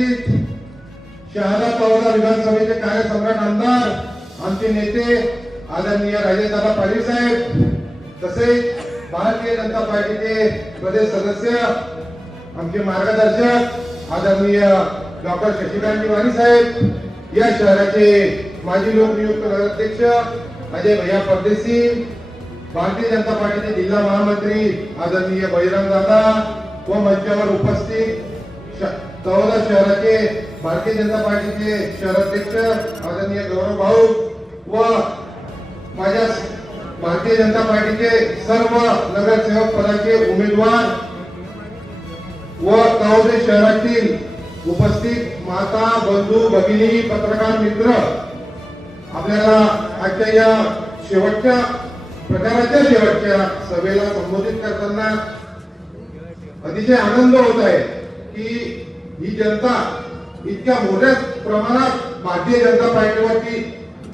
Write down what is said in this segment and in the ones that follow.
उपस्थित शहादा तळोदा विधानसभेचे कार्यसम्राट आमदार आमचे नेते आदरणीय राजेंद्रदादा पाटील साहेब, तसेच भारतीय जनता पार्टीचे प्रदेश सदस्य आमचे मार्गदर्शक आदरणीय डॉक्टर शशिकांत वाणी साहेब, या शहराचे माजी लोकनियुक्त नगराध्यक्ष अजय भैया परदेशी, भारतीय जनता पार्टीचे जिल्हा महामंत्री आदरणीय बहिरंग दादा व मंचावर उपस्थित तळोदा शहराचे भारतीय जनता पार्टीचे शहराध्यक्ष आदरणीय गौरव भाऊ व माझ्या भारतीय जनता पार्टीचे सर्व नगरसेवक पदाचे उमेदवार व तळोदा शहरातील उपस्थित माता बंधू भगिनी पत्रकार मित्र, आपल्याला आजच्या या शेवटच्या प्रकाराच्या शेवटच्या सभेला संबोधित करताना अतिशय आनंद होत आहे की ही जनता इतक्या मोठ्या प्रमाणात भारतीय जनता पार्टीवरती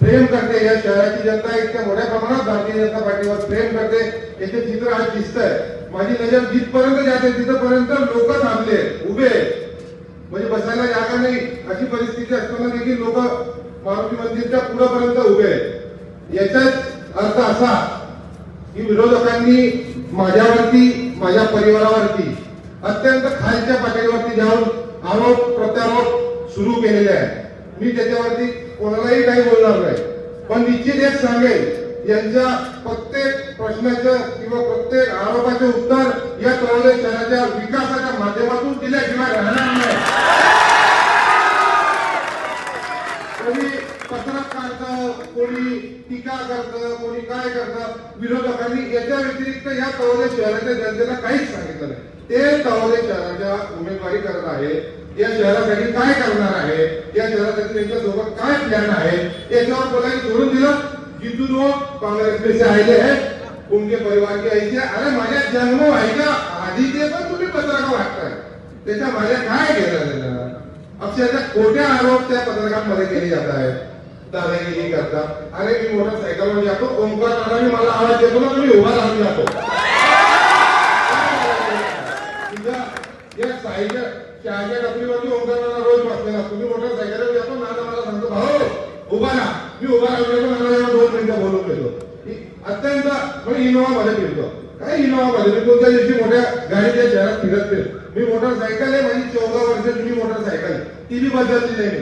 प्रेम करते, या शहराची जनता इतक्या मोठ्या प्रमाणात भारतीय जनता पार्टीवर प्रेम करते, याचे चित्र आज दिसत आहे। माझी नजर जिथपर्यंत जाते तिथपर्यंत लोक थांबले उभे, म्हणजे बसायला जागा नाही अशी परिस्थिती असताना देखील लोक मारुती मंदिरच्या पुढेपर्यंत उभे आहेत। याचाच अर्थ असा की विरोधकांनी माझ्यावरती माझ्या परिवारावरती अत्यंत खालच्या पातळीवरती जाऊन आरोप प्रत्यारोप सुरू केलेले आहे। मी त्याच्यावरती कोणालाही काही बोलणार नाही, पण निश्चित एक सांगेल, यांच्या प्रत्येक प्रश्नाचं किंवा प्रत्येक आरोपाचे उत्तर या तळोदा शहराच्या विकासाच्या माध्यमातून दिल्याशिवाय राहणार नाही। कोणी पत्रक काढतं, कोणी टीका करतं, कोणी काय करतं, विरोधकांनी याच्या व्यतिरिक्त या तळोदा शहराच्या जनतेला काहीच सांगितलं नाही। ते तळोदा शहराच्या उमेदवारी करत आहे, या शहरासाठी काय करणार आहे, या शहरासाठी त्यांच्यासोबत काय प्लॅन आहे याच्यावर बोलायला सोडून दिलं। जितून वो कांग्रेस में से आए हैं उनके परिवार के ऐसे, अरे माझ्या जन्म व्हायच्या आधी ते पण तुम्ही पत्रकार वाटताय, त्याच्या माझ्या काय घेणार? अक्षरशः खोट्या आरोप त्या पत्रकामध्ये केले जात आहेत, दादागिरी करतात। अरे मी मोटरसायकलवर जातो, ओंकार दादानी मला आवाज देतो ना, तुम्ही उभा राहून जातो। या साईच्या शहाच्या टपरीवरती ओंकार दादा रोज बसलेला, तुम्ही मोटरसायकलवर जातो, नाना मला सांगतो भाऊ उभा राहा, मी उभा राहून जातो, नाना 2 मिनिटं बोलून घेतो। अत्यंत म्हणजे इनोवा मध्ये फिरतो, काय इनोवा मध्ये कोणत्या दिवशी मोठ्या गाडीच्या शहरात फिरत फिर, मी मोटरसायकल आहे, माझी 14 वर्ष जुनी मोटरसायकल, ती बी बदलली नाही।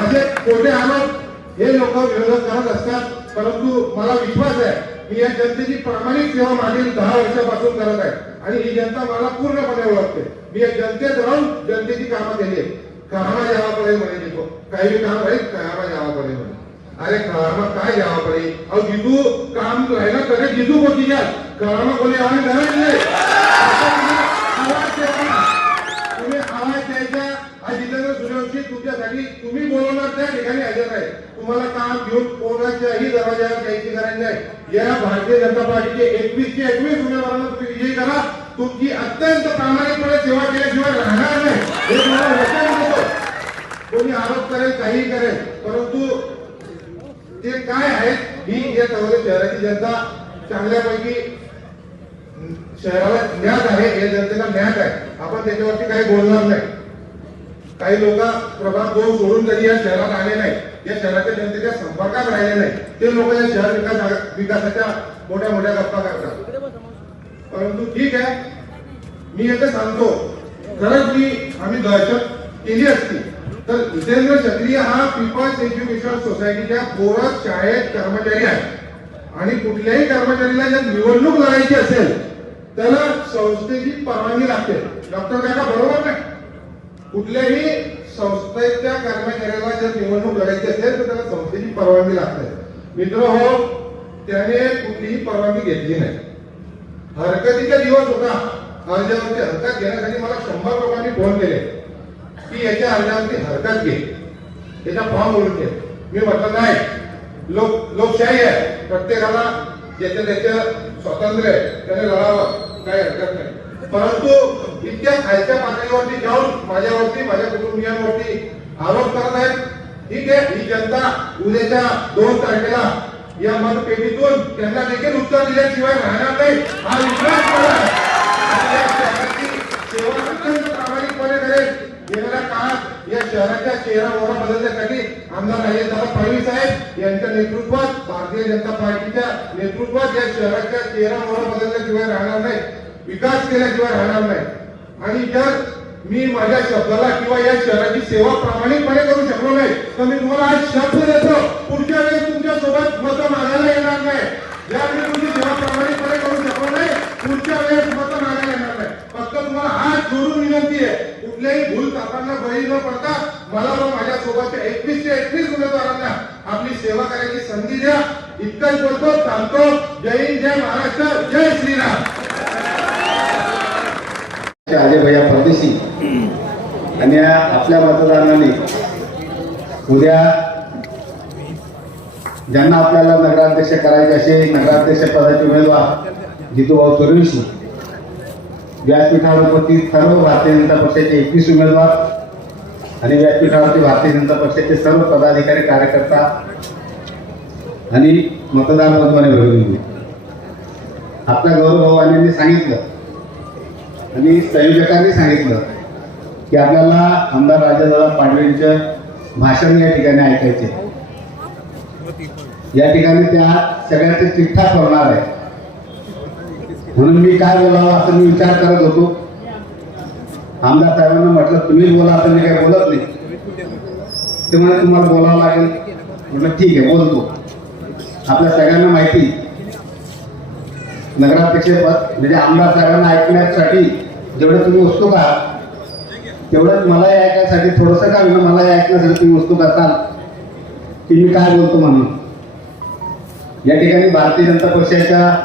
असे खोटे आरोप हे लोक विरोध करत असतात, परंतु मला विश्वास आहे मी या जनतेची प्रामाणिक सेवा मागील 10 वर्षापासून करत आहे आणि ही जनता मला पूर्णपणे ओळखते। मी या जनतेत राहून जनतेची कामं केली आहे। कामा जावा पडे म्हणे देखो, काही भी काम राहील कामा जावा पडे म्हणे, अरे कामा काय जावा पडे, और जितू काम राहिला तरी जितू होती जा कामा कोणी आवाज धरायची नाही, तुम्ही आवाज द्यायचा। आज जितेंद्र सूर्यवंशी तुमच्यासाठी तुम्ही बोलवणार त्या ठिकाणी हजर आहे, तुम्हाला काम घेऊन कोणाच्याही दरवाजावर जायची गरज नाही। या भारतीय जनता पार्टीचे 21 चे 21 उमेदवारांना तुम्ही विजयी करा, तुमची अत्यंत प्रामाणिकपणे सेवा केल्याशिवाय राहणार नाही हे तुम्हाला वचन देतो। कोणी आरोप करेल, काही करेल, परंतु ते काय आहेत ही या तळोदा शहराची जनता चांगल्यापैकी शहराला ज्ञात आहे, या जनतेला ज्ञात आहे, आपण त्याच्यावरती काही बोलणार नाही। काही लोक प्रभाग 2 सोडून तरी या शहरात आले नाही, या शहराच्या जनतेच्या संपर्कात राहिले नाही, ते लोक या शहर विकासाच्या मोठ्या मोठ्या गप्पा करतात। परंतु ठीक आहे, मी एकच सांगतो, खरंच मी आम्ही दहशत केली असती तर जितेंद्र क्षत्रिय हा पीपल्स एज्युकेशन सोसायटीच्या बोरस शाळेत कर्मचारी आहे आणि कुठल्याही कर्मचारीला जर निवडणूक लढायची असेल त्याला संस्थेची परवानगी लागते। डॉक्टर काका बरोबर नाही, कुठल्याही संस्थेच्या कर्मचाऱ्याला जर निवडणूक लढायची असेल तर त्याला संस्थेची परवानगी लागते। मित्र हो, त्याने कुठलीही परवानगी घेतली नाही। हरकतीचा दिवस होता, अर्जावरती हरकत घेण्यासाठी मला 100 लोकांनी फोन केले की याच्या अर्जावरती हरकत घे, याचा फॉर्म भरून घे। मी म्हटलं नाही, लोकशाही आहे, प्रत्येकाला ज्याच्या स्वातंत्र्य आहे त्याने लढावं, काही हरकत नाही। परंतु इतक्या खालच्या पातळीवरती जाऊन माझ्यावरती माझ्या कुटुंबियांवरती आरोप करत आहेत। ठीक आहे, ही जनता उद्याच्या 2 तारखेला या मतपेटीतून त्यांना देखील उत्तर दिल्याशिवाय राहणार नाही हा विश्वास मला सेवा अत्यंत प्रामाणिकपणे करेल. गेलेल्या काळात या शहराच्या चेहरा मोहरा बदलण्यासाठी आमदार राजेंद्र पाटील साहेब यांच्या नेतृत्वात, भारतीय जनता पार्टीच्या नेतृत्वात या शहराच्या चेहरा मोहरा बदलल्याशिवाय राहणार नाही, विकास केल्याशिवाय राहणार नाही. आणि जर मी माझ्या शब्दाला किंवा या शहराची सेवा प्रामाणिकपणे करू शकलो नाही तर मी तुम्हाला आज शब्द देतो, पुढच्या वेळेस तुमच्या सोबत मतं मागायला येणार नाही. ज्यावेळी तुमची सेवा प्रामाणिकपणे करू शकलो नाही, पुढच्या वेळेस मतं मागायला येणार नाही. फक्त तुम्हाला हात जोडून विनंती आहे, कुठल्याही भूल तापांना बळी न पडता मला व माझ्या सोबतच्या 21 ते 31 उमेदवारांना आपली सेवा करायची संधी द्या. इतकंच बोलतो, थांबतो. जय हिंद, जय महाराष्ट्र, जय श्रीराम. अजय भैया परदेशी आणि आपल्या मतदारांनी उद्या ज्यांना आपल्याला नगराध्यक्ष करायचे असे नगराध्यक्ष पदाचे उमेदवार जितूभाऊ सूर्यवंशी, व्यासपीठावर उपस्थित सर्व भारतीय जनता पक्षाचे 21 उमेदवार आणि व्यासपीठावरती भारतीय जनता पक्षाचे सर्व पदाधिकारी, कार्यकर्ता आणि मतदार बंधूंनी भरवली. आपल्या गौरवभावांनी सांगितलं आणि संयोजकांनी सांगितलं की आपल्याला आमदार राजेदादा पाटलांचं भाषण या ठिकाणी ऐकायचे. या ठिकाणी त्या सगळ्यांचे चिठ्ठा करणार आहे. म्हणून मी काय बोलावं असं मी विचार करत होतो. आमदार साहेबांना म्हटलं तुम्ही बोला, तर मी काय बोलत नाही. ते म्हणे तुम्हाला बोलावं लागेल. म्हटलं ठीक आहे, बोलतो. आपल्या सगळ्यांना माहिती, नगराध्यक्ष पद म्हणजे आमदार साहेबांना ऐकण्यासाठी जेवढं तुम्ही उत्सुक आहात तेवढंच मलाही ऐकण्यासाठी थोडंसं का होईना मलाही ऐकण्यासाठी तुम्ही उत्सुक असाल की मी काय बोलतो म्हणून. या ठिकाणी भारतीय जनता पक्षाच्या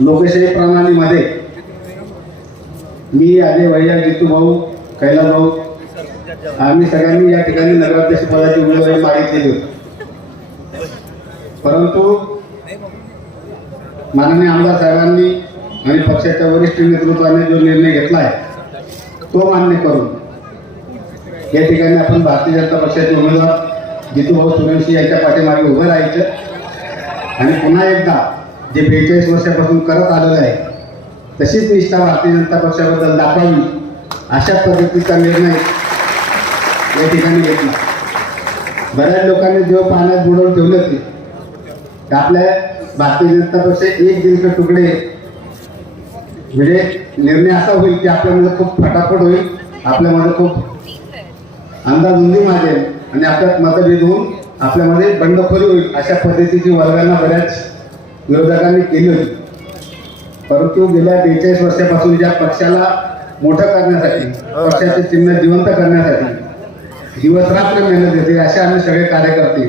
लोकशाही प्रणालीमध्ये मी, अजय भैया, जितूभाऊ, कैलासभाऊ आम्ही सगळ्यांनी या ठिकाणी नगराध्यक्ष पदाची उमेदवारी मागितलेली होती. परंतु माननीय आमदार साहेबांनी आणि पक्षाच्या वरिष्ठ नेतृत्वाने जो निर्णय घेतला आहे तो मान्य करून या ठिकाणी आपण भारतीय जनता पक्षाचे उमेदवार जितूभाऊ सूर्यवंशी यांच्या पाठीमागे उभं राहायचं आणि पुन्हा एकदा जे 42 वर्षापासून करत आलेलं आहे तशीच निष्ठा भारतीय जनता पक्षाबद्दल दाखवावी अशा पद्धतीचा निर्णय या ठिकाणी घेतला. बऱ्याच लोकांनी जेव्हा पाण्यात बुडवून ठेवले होते आपल्या भारतीय जनता पक्ष एक दिल के तुकडे म्हणजे निर्णय असा होईल की आपल्यामध्ये खूप फटाफट होईल, आपल्यामध्ये खूप अंदाजुंदी माजेल आणि आपल्यात मतभेद होऊन आपल्यामध्ये बंडखोरी होईल अशा पद्धतीची वर्गांना बऱ्याच विरोधकांनी केली होती. परंतु गेल्या 42 वर्षापासून ज्या पक्षाला मोठं करण्यासाठी, पक्षाचे चिन्ह जिवंत करण्यासाठी दिवसरात्र मेहनत घेते असे आम्ही सगळे कार्यकर्ते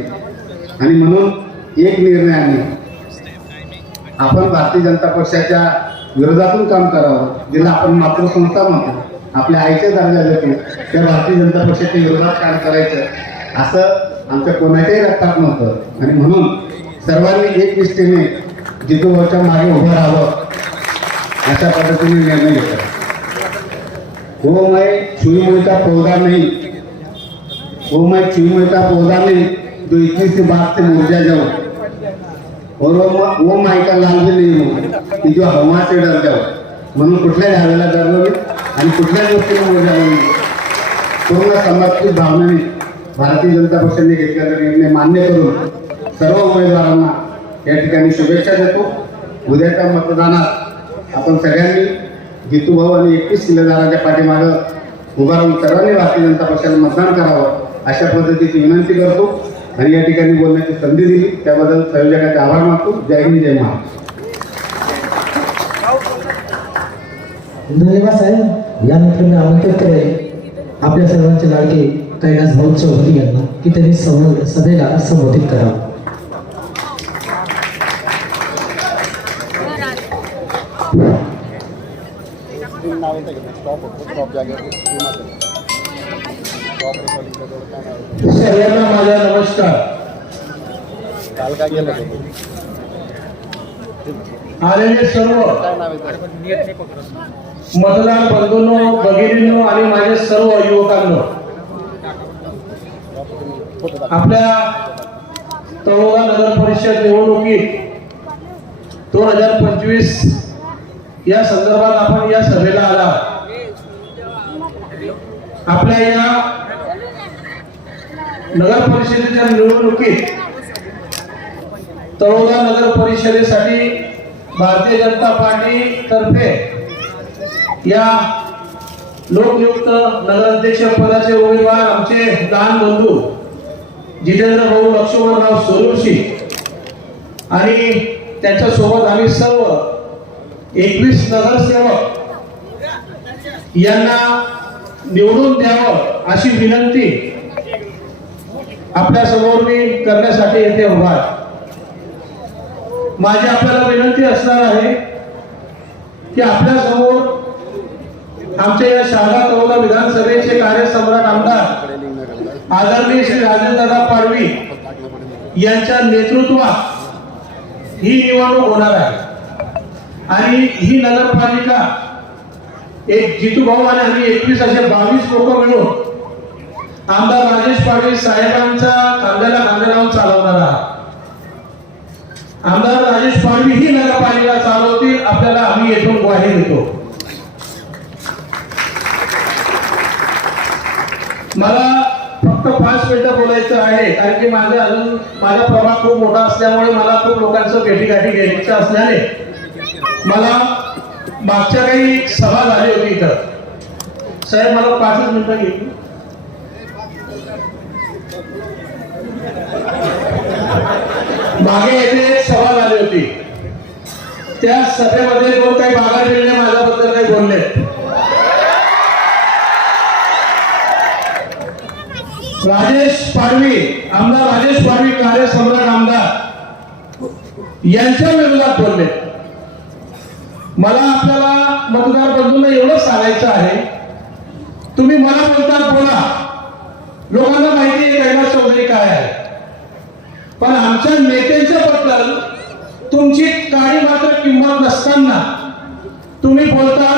आणि म्हणून एक निर्णयाने आपण भारतीय जनता पक्षाच्या विरोधातून काम करावं, जिला आपण मातृसंस्था म्हणतो, आपल्या आईचे दर्जा देतो, त्या भारतीय जनता पक्षाच्या विरोधात काम करायचं असं आमच्या कोणाच्याही रक्तात नव्हतं. आणि म्हणून सर्वांनी एक निष्ठेने जितूभाऊच्या मागे उभं राहावं अशा पद्धतीने निर्णय घेतला. हो मैं छुई का पौधा नहीं, वो मैं छुई का पौधा नहीं जो 21 बात से मुरझा जाऊं, और वो माई का लाल भी नहीं हो की जो हवा से डर जाओ. म्हणून कुठल्याही हवेला डरलो नाही आणि कुठल्याच गोष्टीला मुरझालो नाही. पूर्ण समर्पित भावनेने भारतीय जनता पक्षाने घेतलेला निर्णय मान्य करून सर्व उमेदवारांना या ठिकाणी शुभेच्छा देतो. उद्याच्या मतदानात आपण सगळ्यांनी जितूभाऊ आणि 21 शिलेदारांच्या पाठीमागं उभा राहून सर्वांनी भारतीय जनता पक्षाला मतदान करावं अशा पद्धतीची विनंती करतो आणि या ठिकाणी बोलण्याची संधी दिली त्याबद्दल संयोजकांचे आभार मानतो. जय हिंद, जय महाराष्ट्र. धन्यवाद साहेब. यानंतर मी आमंत्रित करेन आपल्या सर्वांचे लाडके कैलास भाऊ चौधरी यांना की त्यांनी सभेला संबोधित करावं. सर्वांना माझा नमस्कार. आलेले सर्व मतदार बंधूंनो, भगिनींनो आणि माझ्या सर्व युवकांनो, आपल्या तळोदा नगर परिषद निवडणुकीत 2025 या संदर्भात आपण या सभेला आला. आपल्या या नगर परिषदेच्या निवडणुकीत तळोदा नगर परिषदेसाठी भारतीय जनता पार्टी तर्फे या लोकनियुक्त नगराध्यक्ष पदाचे उमेदवार आमचे लहान बंधू जितेंद्र भाऊ लक्ष्मणराव सोरुशी आणि त्यांच्या सोबत आम्ही सर्व 21 नगरसेवक यांना निवडून द्यावं अशी विनंती आपल्या समोर मी करण्यासाठी येथे उभा आहे. माझी आपल्याला विनंती असणार आहे की आपल्या समोर आमच्या या शहादा तळोदा विधानसभेचे कार्यसम्राट आमदार आदरणीय श्री राजेंद्रदादा पाडवी यांच्या नेतृत्वात ही निवडणूक होणार आहे आणि ही नगरपालिका एक जितूभाऊ आणि आम्ही 21 असे 22 लोक मिळून आमदार राजेश पाटील साहेबांचा खांद्याला खांदा लावून चालवणार आहात. आमदार राजेश पाडवी ही नगरपालिका चालवतील, आपल्याला आम्ही येथून ग्वाही देतो. मला फक्त 5 मिनिटं बोलायचं आहे कारण की माझा प्रभाग खूप मोठा असल्यामुळे मला खूप लोकांचं भेटीगाठी घ्यायची असल्याने मला मागच्या काही सभा झाली होती इथं. साहेब मला 5 मिनिटं घेतली. मागे येथे एक सभा झाली होती. त्या सभेमध्ये दोन काही बागायतदारांनी माझ्याबद्दल काही बोलले. राजेश पाडवी, आमदार राजेश पाडवी कार्यसम्राट आमदार यांच्या विरोधात बोलले. मला आपल्याला मतदार बंधूंना एवढं सांगायचं आहे, तुम्ही मला बोलता बोला, लोकांना माहिती आहे कैलास चौधरी काय आहे, पण आमच्या नेत्यांच्या बद्दल तुमची काळी मात्र किंमत नसताना तुम्ही बोलता.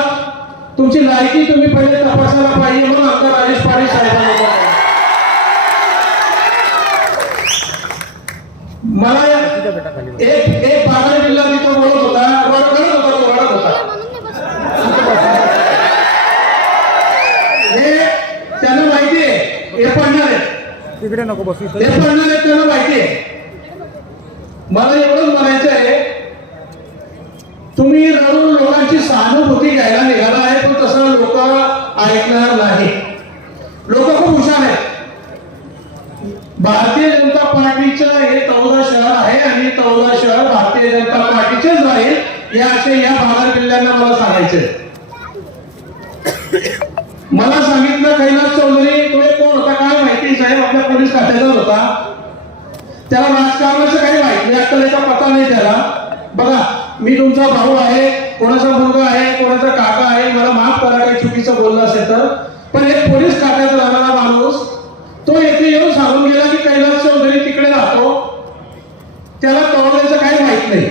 तुमची लायकी तुम्ही पहिले तपासायला पाहिजे म्हणून आमदार राजेश पाडवी साहेबांना मला एक बागायत जिल्हा तिथं बोलत होता, रडत होता. हे त्यांना माहिती आहे, हे पडणार आहे, तिकडे नको बसू, हे पडणार आहे, त्यांना माहिती आहे. मला एवढंच म्हणायचं आहे, तुम्ही रडून लोकांची सहानुभूती घ्यायला निघाला आहे, पण तसं लोक ऐकणार नाही. लोक खूप हुशार आहेत. भारतीय जनता पार्टीचं हे तळोदा शहर आहे आणि तळोदा शहर भारतीय जनता पार्टीचेच राहील या असे या भागात जिल्ह्यांना मला सांगायचंय. मला सांगितलं कैलास चौधरी तो कोण होता काय माहिती, साहेब आपल्या पोलीस खात्याचाच होता, त्याला राजकारणाचं काही माहिती नाही, अक्कलेचा पत्ता नाही त्याला. बघा मी तुमचा भाऊ आहे, कोणाचा मुलगा आहे, कोणाचा काका आहे, मला माफ करा काही चुकीचं बोललं असेल तर, पण एक पोलीस खात्याचा राहणारा माणूस तो येथे येऊन सांगून गेला की कैलास चौधरी तिकडे राहतो, त्याला तळोद्याचं काही माहित नाही.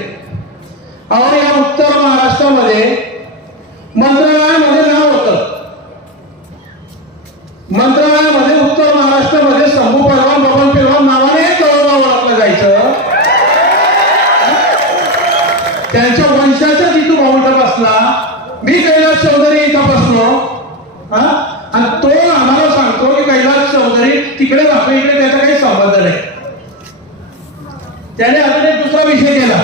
अहो या उत्तर महाराष्ट्रामध्ये मंत्रालयामध्ये नाव होतं, मंत्रालयामध्ये उत्तर महाराष्ट्रामध्ये शंभू पहलवान बबन पहलवान नावाने तळोदा ओळखलं जायचं. त्यांच्या वंशाचा जितू भाऊ इथं बसला, मी कैलास चौधरी इथं बसलो आणि तो आम्हाला सांगतो की कैलास चौधरी तिकडे राहतो, इकडे त्याचा काही संबंध नाही. त्याने अजून एक दुसरा विषय केला.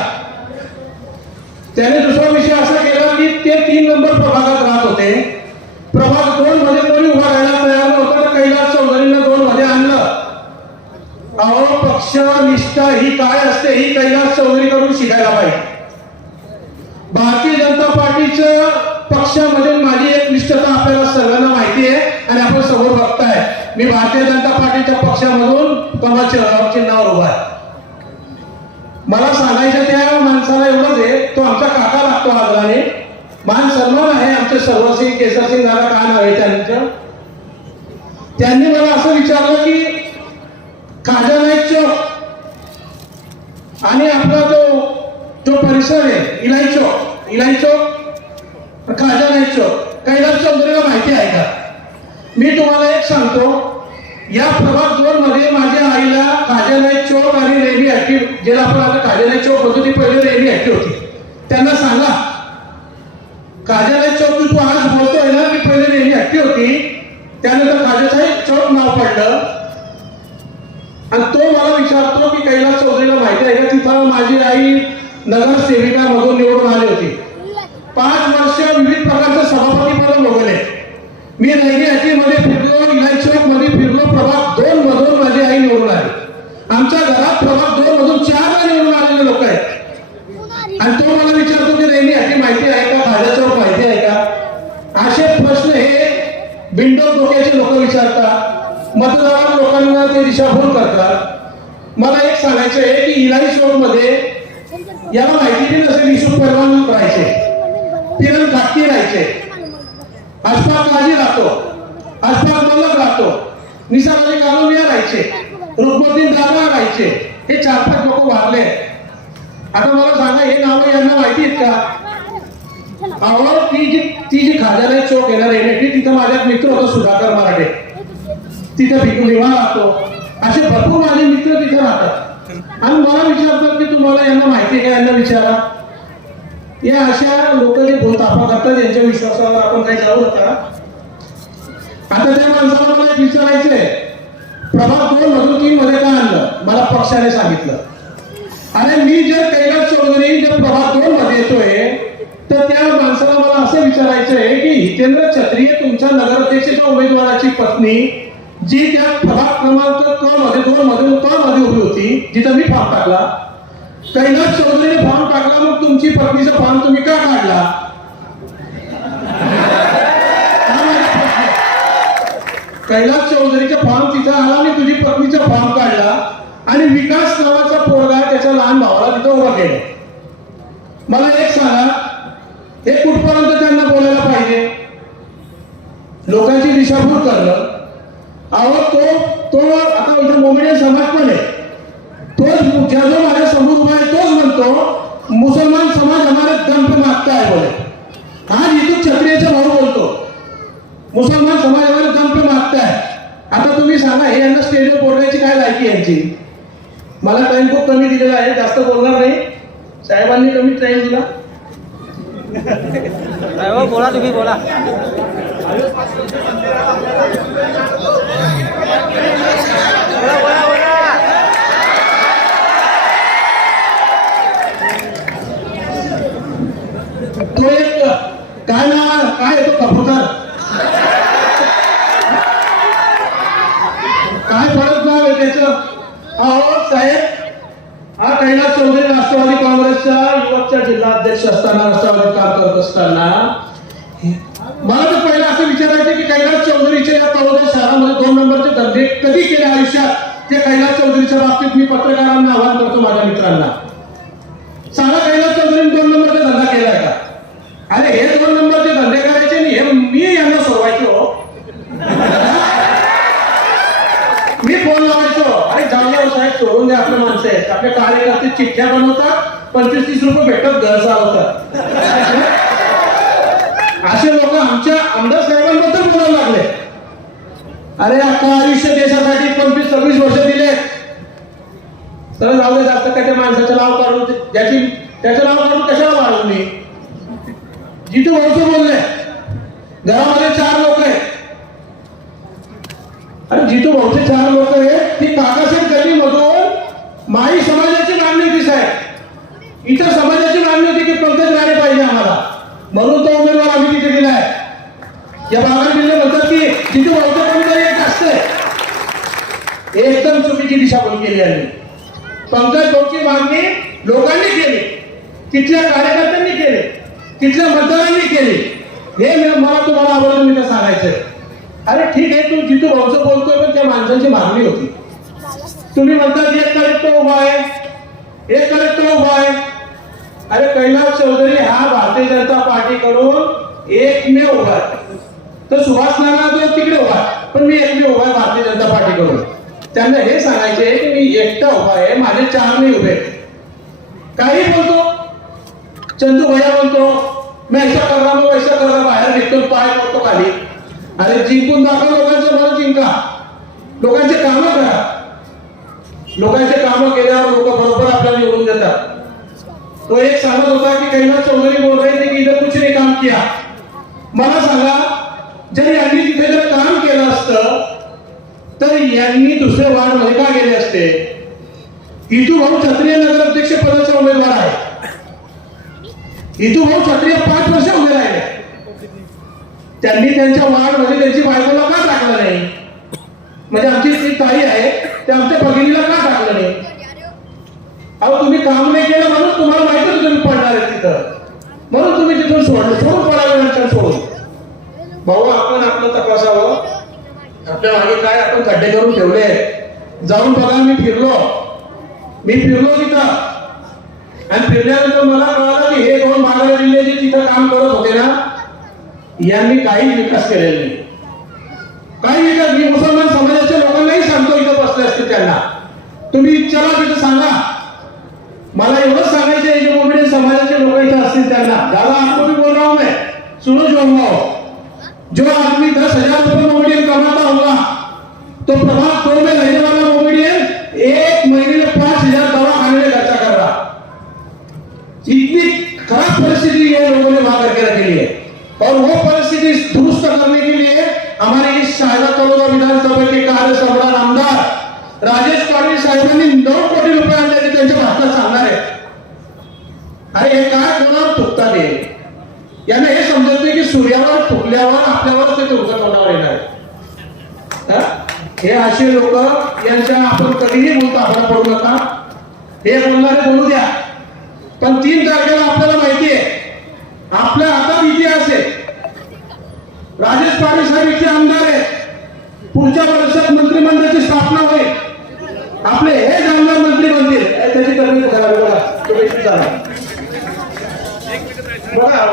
त्याने दुसरा विषय असा केला की ते 3 नंबर प्रभागात राहत होते, प्रभाग 2 मध्ये कोणी उभा राहायला तयार नव्हतं, तर कैलास चौधरींना 2 मध्ये आणलं. अहो पक्ष निष्ठा ही काय असते ही कैलास चौधरीकडून शिकायला पाहिजे. भारतीय जनता पार्टीचं पक्षामध्ये माझी एक निष्ठता आपल्याला सर्वांना माहिती आहे आणि आपण समोर बघताय. मी भारतीय जनता पार्टीच्या पक्षामधून कमळच्या चिन्हावर उभा आहे. मला सांगायचं त्या माणसाला एवढंच आहे, तो आमचा काका लागतो आदराने, मान सन्मान आहे आमचे सर्वसिंग केसरसिंग दादा काय नाव आहे त्यांचं. त्यांनी मला असं विचारलं की खाजा नाईक चौक आणि आपला जो परिसर आहे इलाई चौक खाजा नाईक चौक कैलास चौधरीला माहिती आहे का? मी तुम्हाला एक सांगतो, या प्रभाग 2 मध्ये माझ्या आईला खाजा नाईक चौक आणि रेल्वे ऍक्टिव्ह, ज्याला आपण आता खाजा नाईक चौक होतो ती पहिले रेल्वे ऍक्टिव्ह होती. त्यांना सांगा खाजा नाईक चौक तू आज बोलतोय ना की पहिले रेल्वे ऍक्टिव्ह होती, त्यानंतर आणि तो मला विचारतो की कैलास चौधरीला माहिती आहे का, तिथं माझी आई नगरसेविका मधून निवडून आली होती, 5 वर्ष विविध प्रकारचे सभापती पद भोगले, मी नैनी मध्ये फिरलो, इलाई चौक मध्ये फिरलो, प्रभाग 2 मधून माझी आई निवडून आली, आमच्या घरात प्रभाग 2 मधून 4 निवडून आलेले लोक आहेत. आणि तो मला विचारतो की नैनी माहिती आहे का, भाज्या चौक माहिती आहे का. असे प्रश्न हे बिंडो डोक्याचे लोक विचारतात, मतदार लोकांना ते दिशाभूल करतात. मला एक सांगायचं आहे की इलाई चौक मध्ये याला माहिती नसेल, युसुफ परवान राहायचे, किरण काटकी राहायचे, अशफाक काजी राहतो, अशफाक मलक राहतो, निसार अली कालोनिया राहायचे, रुक्मुद्दीन दादा राहायचे, हे 4-5 लोक वारले. आता मला सांगा हे नाव यांना माहिती आहेत का. अहो ती जी खाजानाई चौक येणार आहे तिथं माझ्या मित्र होता सुधाकर मराठे, तिथे भिकुलिवा राहतो, असे भरपूर माझे मित्र तिथे राहतात. आणि मला विचारतात की तुम्हाला यांना माहिती आहे का, यांना विचारा. या अशा लोक जे बोलतापा करतात यांच्या विश्वासावर आपण काही जाऊ नका. आता त्या माणसाला मला एक विचारायचंय, प्रभाग 2 मधून 3 मध्ये का आणलं, मला पक्षाने सांगितलं. अरे मी जर कैलास चौधरी जर प्रभाग 2 मध्ये येतोय तर त्या माणसाला मला असं विचारायचं आहे की हितेंद्र क्षत्रिय तुमच्या नगराध्यक्षाच्या उमेदवाराची पत्नी जी त्या प्रभाग क्रमांक क मध्ये 2 मधून क मध्ये उभी होती, जिथं मी फॉर्म टाकला, कैलास चौधरीने फॉर्म टाकला, मग तुमची पत्नीचा फॉर्म तुम्ही का काढला. कैलास चौधरीचा फॉर्म तिथं आला आणि तुझी पत्नीचा फॉर्म काढला आणि विकास नावाचा पोरगा त्याच्या लहान भावाला तिथं उभा केला. मला एक सांगा, हे कुठपर्यंत त्यांना बोलायला पाहिजे. लोकांची दिशाभूल करणं. अहो तो आता इथं मोमेडियन समाज पण आहे, तोच ज्या जो माझ्या समोर उभा आहे तोच म्हणतो मुसलमान समाज हमारे दम पे मागता है बोले. आज इथून क्षत्रियाचा भाऊ बोलतो मुसलमान समाज हमारे दम पे मागता है. आता तुम्ही सांगा हे यांना स्टेजवर बोलण्याची काय लायकी यांची. मला टाइम खूप कमी दिलेला आहे, जास्त बोलणार नाही. साहेबांनी कमी टाइम दिला. बोला तुम्ही बोला. तो एक काय नाव काय तो कबूतर काय फरक नाव आहे त्याचं. अहो साहेब, हा कैलास चौधरी राष्ट्रवादी काँग्रेसचा युवकचा जिल्हा अध्यक्ष असताना, राष्ट्रवादी काम करत असताना मला तर पहिला असं विचारायचं की कैलास चौधरीच्या या तळोदा शहरामध्ये 2 नंबरचे धंदे कधी केले आयुष्यात. ते कैलास चौधरीच्या बाबतीत मी पत्रकारांना आवाहन करतो, माझ्या मित्रांना सांगा कैलास चौधरीने 2 नंबरचा धंदा केलाय का. अरे हे 2 नंबरचे धंदे करायचे नाही, हे मी यांना सोडवायचो. मी फोन लावायचो, अरे जाऊया साहेब सोडून द्या, आपले माणसं आहेत, आपले कार्यकर्ते चिठ्ठ्या बनवतात, 25-30 रुपये भेटत घर चालवतात. असे लोक आमच्या आमदार साहेबांबद्दल बोलायला लागले. अरे अख्खा आयुष्य देशासाठी 25-26 वर्ष दिले, तर जाऊ दे, जास्त काय त्या माणसाचं नाव काढून त्याचं नाव काढून कशाला वाढवून मी. जिथं वळतो बोलले, घरामध्ये 4 लोक आहेत. अरे जिथं बहुतेक 4 लोक आहेत, ती काकासाहेब गल्लीमधून माई समाजाची मागणी होती साहेब. इतर समाजाची मागणी होती की पंकज राणे पाहिजे आम्हाला, म्हणून तो उमेदवार आम्ही तिथे दिलाय. या बागा जिल्हे म्हणतात की जिथे बहुतेक कोणीतरी एक असते. एकदम चुकीची दिशाभूल केली आहे. पंकज भाऊची मागणी लोकांनी केली, तिथल्या कार्यकर्त्यांनी केली, तिथल्या मतदारांनी केली. हे मला तुम्हाला आवडून मी सांगायचंय. अरे ठीक आहे, तू जितू भाऊचं बोलतोय, पण त्या माणसाची मागणी होती. तुम्ही म्हणतात एक तारीख तो उभा आहे, एक तारीख तो उभा आहे. अरे कैलास चौधरी हा भारतीय जनता पार्टीकडून एकमेव उभा आहे. तर सुभाष नाना तो तिकडे उभा आहे, पण मी एकमेव उभा आहे भारतीय जनता पार्टीकडून. त्यांना हे सांगायचे की मी एकटा उभा आहे, माझे 4 नाही उभे. काही बोलतो, चंदू भैया बोलतो, मी ऐसा कर रहा हूं, वैसा कर रहा, बाहेर निघतो, पाय पडतो खाली. अरे जिंकून दाखवा, लोकांचं मन जिंका, लोकांचे कामं करा. लोकांचे कामं केल्यावर लोक बरोबर आपल्याला निवडून देतात. तो एक सांगत होता की कैलास चौधरी बोल रहे थे की इधर कुछ नहीं काम किया. मला सांगा, जर यांनी तिथे जर काम केलं असतं तर यांनी दुसऱ्या वार्ड मध्ये का गेले असते. इतू भाऊ क्षत्रिय नगराध्यक्ष पदाचा उमेदवार आहे. इतू भाऊ क्षत्रिय 5 वर्ष उभे राहिले. त्यांनी त्यांच्या वार्डमध्ये त्यांची बायकोला का टाकलं नाही? म्हणजे आमची जी ताई आहे ते आमच्या भगिनीला का टाकलं नाही? अहो तुम्ही काम नाही केलं म्हणून तुम्हाला माहिती होतं तुम्ही पडणार आहे तिथं, म्हणून तुम्ही तिथून सोडून पडावे नंतर सोडून. भाऊ आपण आपलं तपासावं, आपल्या मागे काय आपण खड्डे करून ठेवले. जाऊन बघा, मी फिरलो तिथं आणि फिरल्यानंतर मला कळालं की हे 2 मागारे जिल्हे जे तिथं काम करत होते ना, यांनी काही विकास केलेला नाही. काही विकास मी मुसलमान समाजाच्या लोकांनाही सांगतो, इथं बसले असते त्यांना, तुम्ही चला तिथं सांगा. मला एवढंच सांगायचं आहे जो मोमेडियन समाजाचे लोक इथं असतील त्यांना, ज्यादा आपको भी बोल रहा हूं मैं, सुनो जो आदमी 10,000 रुपये मोमेडियन कमाता होगा तो प्रभाग 2 में रहने वाला मोमेडियन 1 महीने में 5,000 दवा खाने में खर्चा कर रहा. इतनी खराब परिस्थिति ये लोगों ने वहां करके रखी है. और वो परिस्थिति दुरुस्त करने के लिए हमारे इस शाहजाद तालुका विधानसभा के कार्य सम्राट आमदार राजेश पाटील साहेबांनी 9 कोटी रुपये आणल्याचे त्यांच्या भाषणात सांगणार आहे. अरे हे काय कोणावर थुकतात हे? यांना हे समजत नाही की सूर्यावर थुकल्यावर आपल्यावरच ते तुमच्या तोंडावर येणार आहे. हे असे लोक यांच्या आपण कधीही बोलतो आपण पडू नका. हे बोलणारे बोलू द्या, पण 3 तारखेला आपल्याला माहिती आहे आपल्या हातात इतिहास आहे. राजेश पाटील साहेब इथे आमदार आहे. पुढच्या वर्षात मंत्रिमंडळाची स्थापना होईल. आपले हे आमदार मंत्री बनतील. त्याची तब्येत खराब बघा, तो व्यक्ती झाला बघा.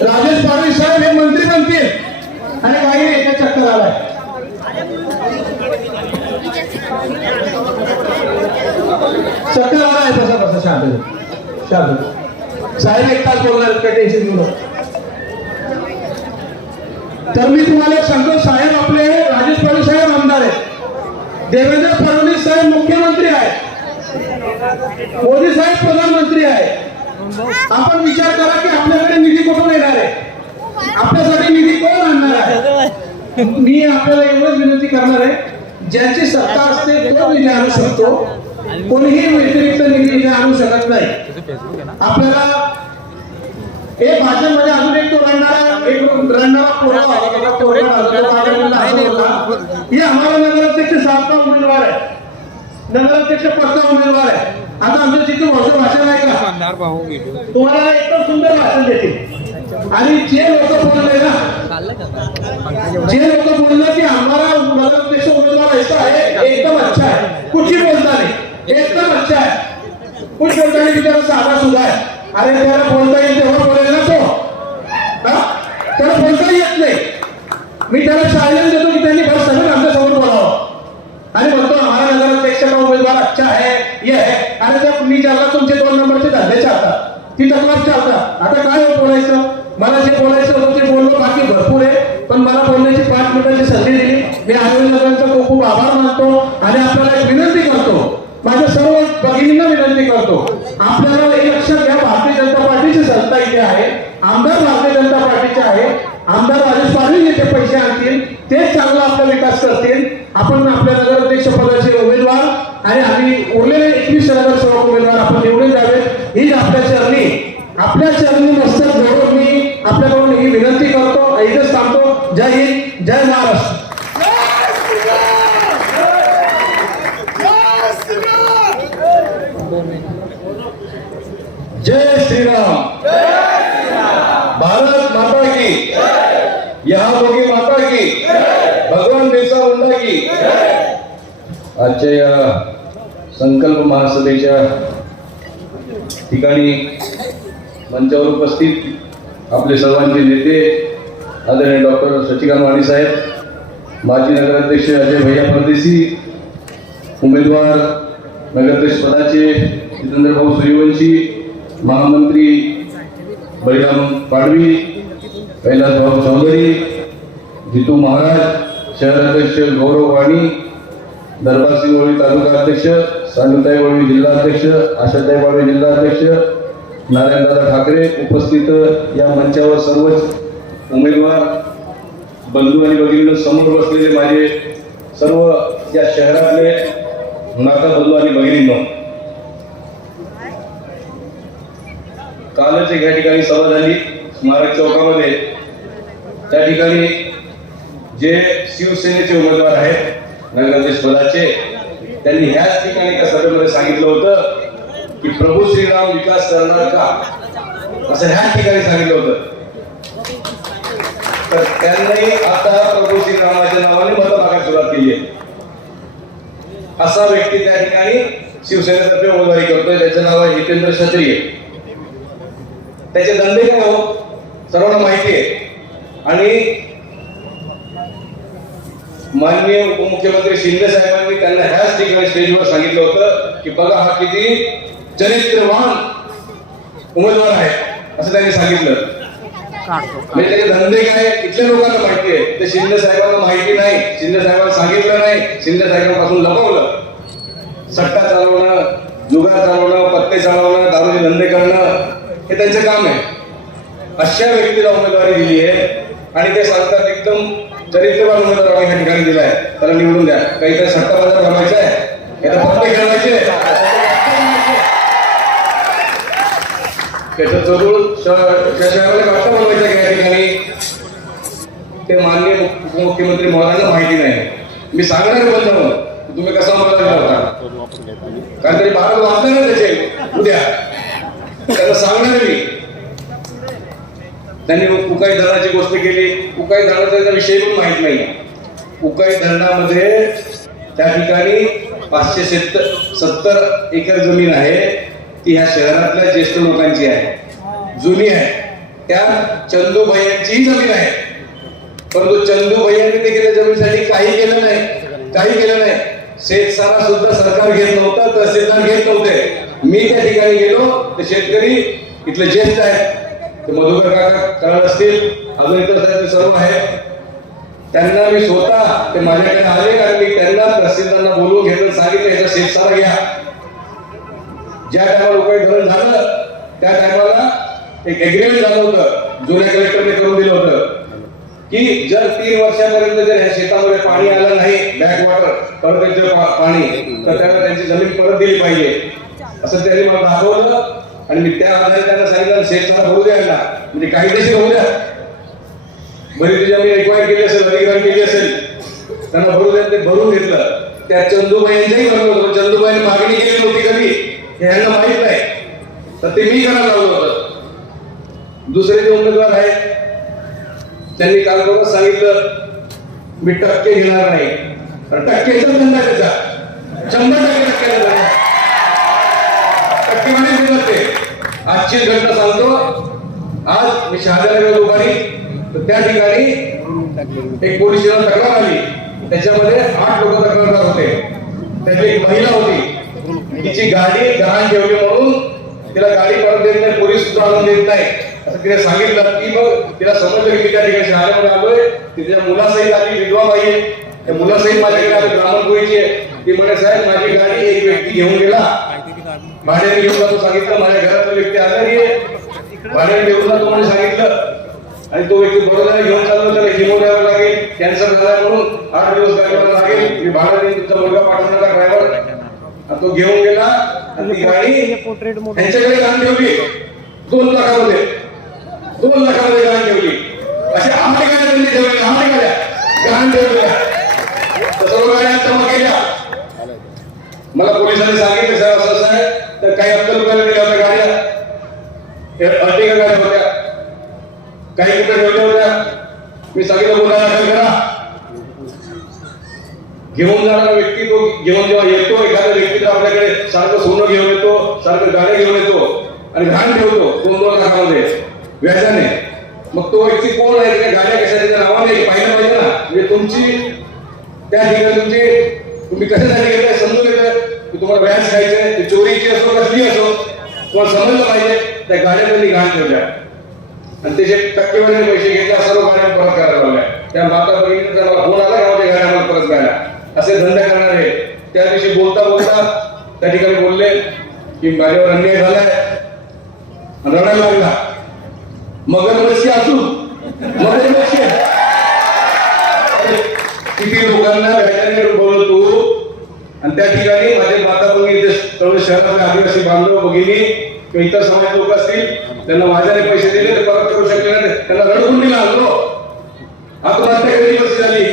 राजेश पाटील साहेब हे मंत्री बनतील आणि काही नाही, इथे चक्कर आलाय. चक्कर आलाय. बसा शांत साहेब, एक तास बोलणार, काय टेन्शन घेऊ नका. तर मी तुम्हाला एक सांगतो, साहेब आपले राजेश पाटील साहेब आमदार आहेत, देवेंद्र फडणवीस साहेब मुख्यमंत्री आहेत, मोदी साहेब प्रधानमंत्री आहेत. आपण विचार करा की आपल्याकडे निधी कुठून येणार आहे, आपल्यासाठी निधी कोण आणणार आहे. मी आपल्याला एवढंच विनंती करणार आहे, ज्याची सत्ता असते तो निधी आणू शकतो, कोणीही व्यतिरिक्त निधी इथे आणू शकत नाही. आपल्याला एक भाषणामध्ये अजून एक तो रडणारा पोरगा ये हमारा नगराध्यक्ष साहब का उम्मीदवार है, नगराध्यक्ष पद का उम्मीदवार है. आता आमच्या जिथे भाषण आहे का, तुम्हाला एकदम सुंदर भाषण देतील. आणि जे लोक बोलले ना, जे लोक बोलले की हमारा नगराध्यक्ष उम्मीदवार ऐसा है, एकदम अच्छा है, कुछ ही बोलता नहीं, एकदम अच्छा है, कुछ बोलता नहीं, बिचारा साधा सुधा है. अरे त्याला बोलता येईल तेव्हा बोलेल ना तो, त्याला बोलता येत नाही. मी त्याला चॅलेंज देतो की त्यांनी बस सगळं आमच्या समोर बोलावं आणि म्हणतो हमारा नगराध्यक्ष का उमेदवार अच्छा है, ये है. अरे जब मी ज्याला तुमचे 2 नंबरचे धंदे चालतात, ती तक्रार चालतात. आता काय बोलायचं, मला जे बोलायचं होतं ते बोललो, बाकी भरपूर आहे, पण मला बोलण्याची 5 मिनिटाची संधी दिली. मी आयोजकांचा खूप खूप आभार मानतो आणि आपल्याला एक विनंती करतो, माझ्या सर्व भगिनींना विनंती करतो, आपल्याला एक लक्षात घ्या, भारतीय जनता पार्टीची संस्था इथे आहे, आमदार भारतीय जनता पार्टीचे आहे, आमदार राजेश पाटील येथे पैसे आणतील, तेच चांगला आपला विकास करतील. आपण आपल्या नगराध्यक्ष पदाचे उमेदवार आणि आम्ही उरलेले 21 नगरसेवक उमेदवार आपण निवडून जावेत, हीच आपल्या चरणी मस्तक जोडून मी आपल्याकडून ही विनंती करतो. इथेच थांबतो. जय हिंद, जय महाराष्ट्र. जय श्रीराम, भारत माता की, यहाँ होगी माता की, भगवान बिरसा मुंडा की. आजच्या या संकल्प महासभेच्या ठिकाणी मंचावर उपस्थित आपले सर्वांचे नेते आदरणीय डॉक्टर शशिकांत वाणी साहेब, माजी नगराध्यक्ष अजय भैया परदेशी, उमेदवार नगराध्यक्ष पदाचे जितेंद्र भाऊ सूर्यवंशी, महामंत्री बळीराम पाडवी, कैलास भाऊ चौधरी, जितू महाराज, शहराध्यक्ष गौरव वाणी, दरबारसिंग वळवी तालुका अध्यक्ष, सानुताई वळवी जिल्हा अध्यक्ष, आशाताई वळवी जिल्हा अध्यक्ष, नारायणदादा ठाकरे, उपस्थित या मंचावर सर्वच उमेदवार बंधू आणि भगिनी समोर बसलेले माझे सर्व या शहरातले माता बंधू आणि भगिनींनो, कालच या ठिकाणी सभा झाली स्मारक चौकामध्ये. त्या ठिकाणी जे शिवसेनेचे उमेदवार आहेत नगराध्यक्ष पदाचे, त्यांनी ह्याच ठिकाणी एका सभेमध्ये सांगितलं होतं की प्रभू श्रीराम विकास करणार का, असं ह्याच ठिकाणी सांगितलं होतं. तर त्यांनी आता प्रभू श्रीरामाच्या नावाने मतं मागायला सुरुवात केली आहे. असा व्यक्ती त्या ठिकाणी शिवसेनेतर्फे उमेदवारी करतोय. त्याचं नाव आहे जितेंद्र क्षत्रिय. त्याचे धंदे काय हो सर्वांना माहिती आहे. आणि माननीय उपमुख्यमंत्री शिंदे साहेबांनी त्यांना ह्याच ठिकाणी स्टेजवर सांगितलं होतं की बघा हा किती चरित्रवान उमेदवार आहे, असं त्यांनी सांगितलं. म्हणजे त्याचे धंदे काय इथल्या लोकांना माहिती आहे, ते शिंदे साहेबांना माहिती नाही, शिंदे साहेबांना सांगितलं नाही, शिंदे साहेबांपासून लपवलं. सट्टा चालवणं, जुगार चालवणं, पत्ते चालवणं, दारूचे धंदे करणं हे त्यांचं काम आहे. अशा व्यक्तीला उमेदवारी दिली आहे आणि ते सांगतात एकदम चरित्रवान उमेदवार आम्ही या ठिकाणी दिलाय, त्याला निवडून द्या. काहीतरी सट्टा बाजार बनवायचा आहे, याला पत्ते खेळवायचे, त्याचं जरूर शहराला वाटतं बनवायचं या ठिकाणी. ते माननीय उपमुख्यमंत्री महोदयांना माहिती नाही. मी सांगणार बंद जाऊन तुम्ही कसा मतदार होता, कारण तरी भारत वाचणार ना त्याचे उद्या, त्यांना सांगणार मी. त्यांनी उकाई धरणाची गोष्ट केली. उकाई धरणाचा विषय पण माहित नाही. उकाई धरणामध्ये त्या ठिकाणी 570 एकर जमीन आहे. ती ह्या शहरातल्या ज्येष्ठ लोकांची आहे, जुनी आहे. त्या चंदू भैयांचीही जमीन आहे. परंतु चंदू भैयांनी देखील त्या जमिनीसाठी काही केलं नाही. शेतसारा सुद्धा सरकार घेत नव्हतं, तहसीलदार घेत नव्हते. मी त्या ठिकाणी गेलो, ते शेतकरी इथले ज्येष्ठ आहेत, ते मधुकर काका करत असतील, अजून इतर सर्व आहेत, त्यांना मी स्वतः ते माझ्याकडे आले आणि मी त्यांना तहसीलदारांना बोलवून घेतलं, सांगितलं याचा शेतसारा घ्या. ज्या टायमाला उकाई धरण झालं त्या टायमाला एक एग्रीमेंट झालं होतं, जुन्या कलेक्टरने करून दिलं होतं की जर 3 वर्षापर्यंत जर ह्या शेतामध्ये पाणी आलं नाही, बॅकवॉटर परत पाणी, तर त्यांना त्यांची जमीन परत दिली पाहिजे, असं त्यांनी मला दाखवलं. आणि मी त्या आधारे त्यांना सांगितलं शेतसारा भरू द्यायला, म्हणजे काही देशी होऊ द्या, बरीच जमीन एक्वायर केली असेल, अधिग्रहण केली असेल, त्यांना भरू द्या. ते भरून घेतलं. त्या चंदूबाईंच्याही भरलं होतं. चंदूबाईंनी मागणी केली नव्हती कधी, हे यांना माहित नाही, तर ते मी करायला लावलं होतं. दुसरे जे उमेदवार आहेत त्यांनी काल बरोबर सांगितलं मी टक्के घेणार नाही, तर टक्केचा धंदा त्याचा 100% टक्केवारी देणार ते. आजची घटना सांगतो. आज मी शहाद्याला गेलो दुपारी, तर त्या ठिकाणी एक पोलीस स्टेशन तक्रार आली. त्याच्यामध्ये 8 लोक तक्रारदार होते. त्यातली एक महिला होती, तिची गाडी गहाण ठेवली म्हणून तिला गाडी परत देत नाही, पोलीस सुद्धा आणून देत नाही, असं तिने सांगितलं. की मग तिला समजलं की मी त्या ठिकाणी शहाद्यामध्ये आलोय. तिच्या मुलासहित आली, विधवा बाई आहे, त्या मुलासहित माझ्याकडे आली, ब्राह्मणपुरीची आहे. ती म्हणे साहेब माझी गाडी एक व्यक्ती घेऊन गेला, भाड्याने घेऊन जातो सांगितलं. माझ्या घरातला व्यक्ती आजारी आहे, भाड्याने घेऊन जातो म्हणून सांगितलं. आणि तो व्यक्ती बरोबर घेऊन चाललो, त्याला किमो द्यावं लागेल, कॅन्सर झाला म्हणून 8 दिवस गाडीवर लागेल, मी भाडं देईन, तुमचा मुलगा पाठवणार ड्रायव्हर. तो घेऊन गेला आणि ती गाडी त्यांच्याकडे गहाण ठेवली. 2 लाखामध्ये 2 लाखामध्ये गहाण ठेवली. अशा 8 गाड्या त्यांनी ठेवल्या, 8 गाड्या गहाण ठेवल्या. सर्व गाड्या जमा केल्या. मला पोलिसांनी सांगितलं साहेब असं आहे, तर काही अक्कल रुपयाला दिल्या होत्या गाड्या, अर्टिगा गाड्या होत्या, काही कुठे ठेवल्या होत्या. मी सांगितलं गुन्हा दाखल करा. घेऊन जाणारा व्यक्ती तो घेऊन जेव्हा येतो, एखाद्या व्यक्ती आपल्याकडे सारखं सोनं घेऊन येतो, सारखं गाड्या घेऊन येतो आणि घाण ठेवतो 2-2 लाखामध्ये व्याजाने. मग तो व्यक्ती कोण आहे, त्या गाड्या कशा त्याच्या नावाने पाहिलं पाहिजे ना. म्हणजे तुमची त्या ठिकाणी तुम्ही कशासाठी घेताय समजून येतं की तुम्हाला व्याज खायचंय, ती चोरीची असो कसली असो, तुम्हाला समजलं पाहिजे. त्या गाड्या त्यांनी घाण ठेवल्या आणि त्याचे टक्केवारीने पैसे घेतल्या, सर्व गाड्या परत करायला लावल्या. त्या माता बहिणीचा मला फोन आला का माझ्या गाड्या परत करायला. असे धंदा करणारे त्या दिवशी बोलता त्या ठिकाणी बोलले की माझ्यावर अन्याय झालाय, रडायला लागला. मगरमच्छी असू किती लोकांना व्याजाने बोलतो आणि त्या ठिकाणी माझे माता भगिनी इथे तळोजा शहरातले आदिवासी बांधव भगिनी किंवा इतर समाज लोक असतील, त्यांना माझ्याने पैसे दिले ते परत करू शकले नाही, त्यांना रडकुंडीला आणलो, आत्महत्या करायची परिस्थिती झाली,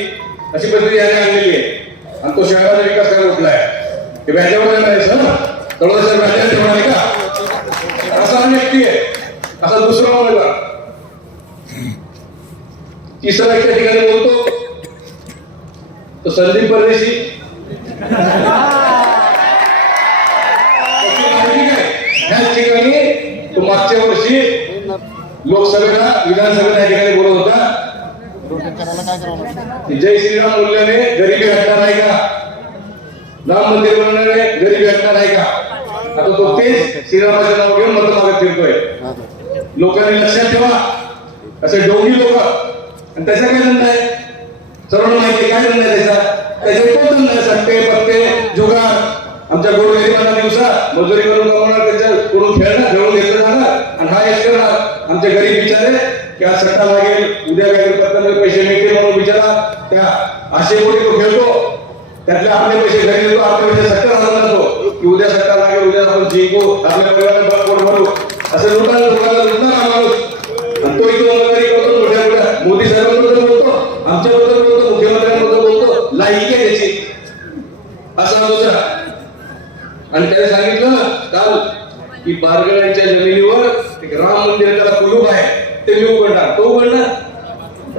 अशी परिस्थिती याने आणलेली आहे. आणि तो शहराचा विकास करायला उठलाय. हे व्याजावर नाही सर, तळोजा शहर व्याजाने ठेवणार आहे का? असा हा व्यक्ती आहे. असा दुसरा मुलगा तिसरा एक त्या ठिकाणी बोलतो तो संदीप परदेशी. याच ठिकाणी तो मागच्या वर्षी लोकसभेला विधानसभेला या ठिकाणी बोलत होता, जय श्रीराम बोलल्याने गरिबी हटणार आहे का, राम मंदिर बनवल्याने गरिबी हटणार आहे का? आता तो तेच श्रीरामाचं नाव घेऊन मत मागत फिरतोय. लोकांनी लक्षात ठेवा, असे डोंगी लोक. आणि त्याचा काय धंदा आहे? सर्वांना माहिती काय धंदा आहे त्याचा तो धंदा आहे. सट्टे पत्ते जुगार. आमच्या गोरगरिबांना दिवसा मजुरी करून कमवणार, त्यांच्याकडून खेळून घेतलं जाणार आणि हा यश करणार. आमचे गरीब बिचारे की आज सट्टा लागेल, उद्या काहीतरी पत्त्यामध्ये पैसे मिळतील म्हणून बिचारा त्या आशेपोटी तो खेळतो. त्यातले आपले पैसे घरी देतो, आपले पैसे सट्टा घालून जातो की उद्या सट्टा लागेल, उद्या आपण जिंकू, आपल्या परिवाराला पोट भरू, असं लोकांना लुटणार माणूस. आणि तो इथे उमेदवारी करतो, मोठ्या मोदी साहेबांबद्दल बोलतो, आमच्याबद्दल बोलतो, मुख्यमंत्र्यांबद्दल बोलतो, लायकी आहे त्याची. असा दुसरा. आणि त्याने सांगितलं काल की बारगळ्यांच्या जमिनीवर एक राम मंदिर त्याला कुलूप आहे, ते मी उघडणार. तो उघडणार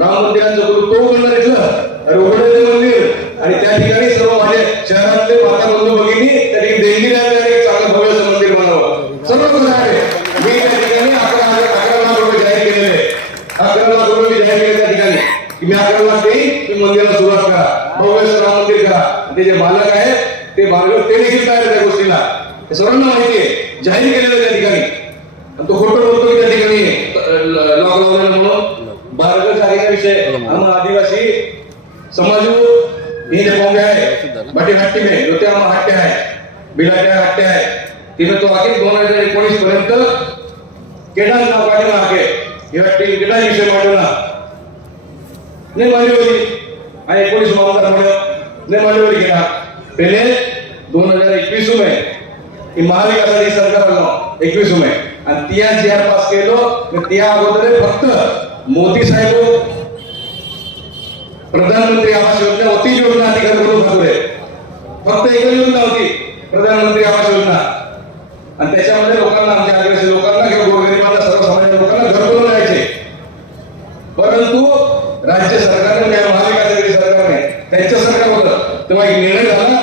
राम मंदिराचं कुलूप, तो उघडणार इथलं. अरे उघडलं ते मंदिर आणि त्या ठिकाणी सर्व माझे शहरातले माता बंधू भगिनी त्या ठिकाणी देणगी द्यायला एक चांगलं भव्य मंदिर बनावं. सर्व कसं आहे. मी त्या ठिकाणी 11 लाख रुपये जाहीर केलेले. 11 लाख रुपये मी जाहीर केले त्या ठिकाणी की मी 11 लाख देईन, तुम्ही मंदिराला सुरुवात करा, भव्य राम मंदिर करा. ते जे मालक आहे ते मालक ते देखील तयार त्या गोष्टीला, हे सर्वांना माहिती आहे, जाहीर केलेलं त्या ठिकाणी. आणि तो खोटं बोलतो की त्या ठिकाणी लॉकडाऊन म्हणून. बारगळ जागेचा विषय हम आदिवासी समाज ये होंगे है बटे हट्टी में जो हम हट्टे है बिलाट्या हट्टे है. तिने तो आखिर 2019 पर्यंत केडाल नाव काढून आके हे हट्टी केडाल विषय मांडला नाही मांडली आणि 19 मामला नाही मांडली गेला. पहले 2021 में महाविकास आघाडी सरकार आलं 21 में आणि त्या जीआर पास केलो. त्या अगोदर फक्त मोदी साहेब प्रधानमंत्री आवास योजना होती, योजना अधिकार करून खातोय. फक्त एकच योजना होती प्रधानमंत्री आवास योजना. आणि त्याच्यामध्ये लोकांना, आमच्या आदिवासी लोकांना किंवा गोरगरिबांना, सर्वसामान्य लोकांना घरकुल मिळायचे. परंतु राज्य सरकारने, महाविकास आघाडी सरकारने, त्यांचं सरकार होतं तेव्हा एक निर्णय झाला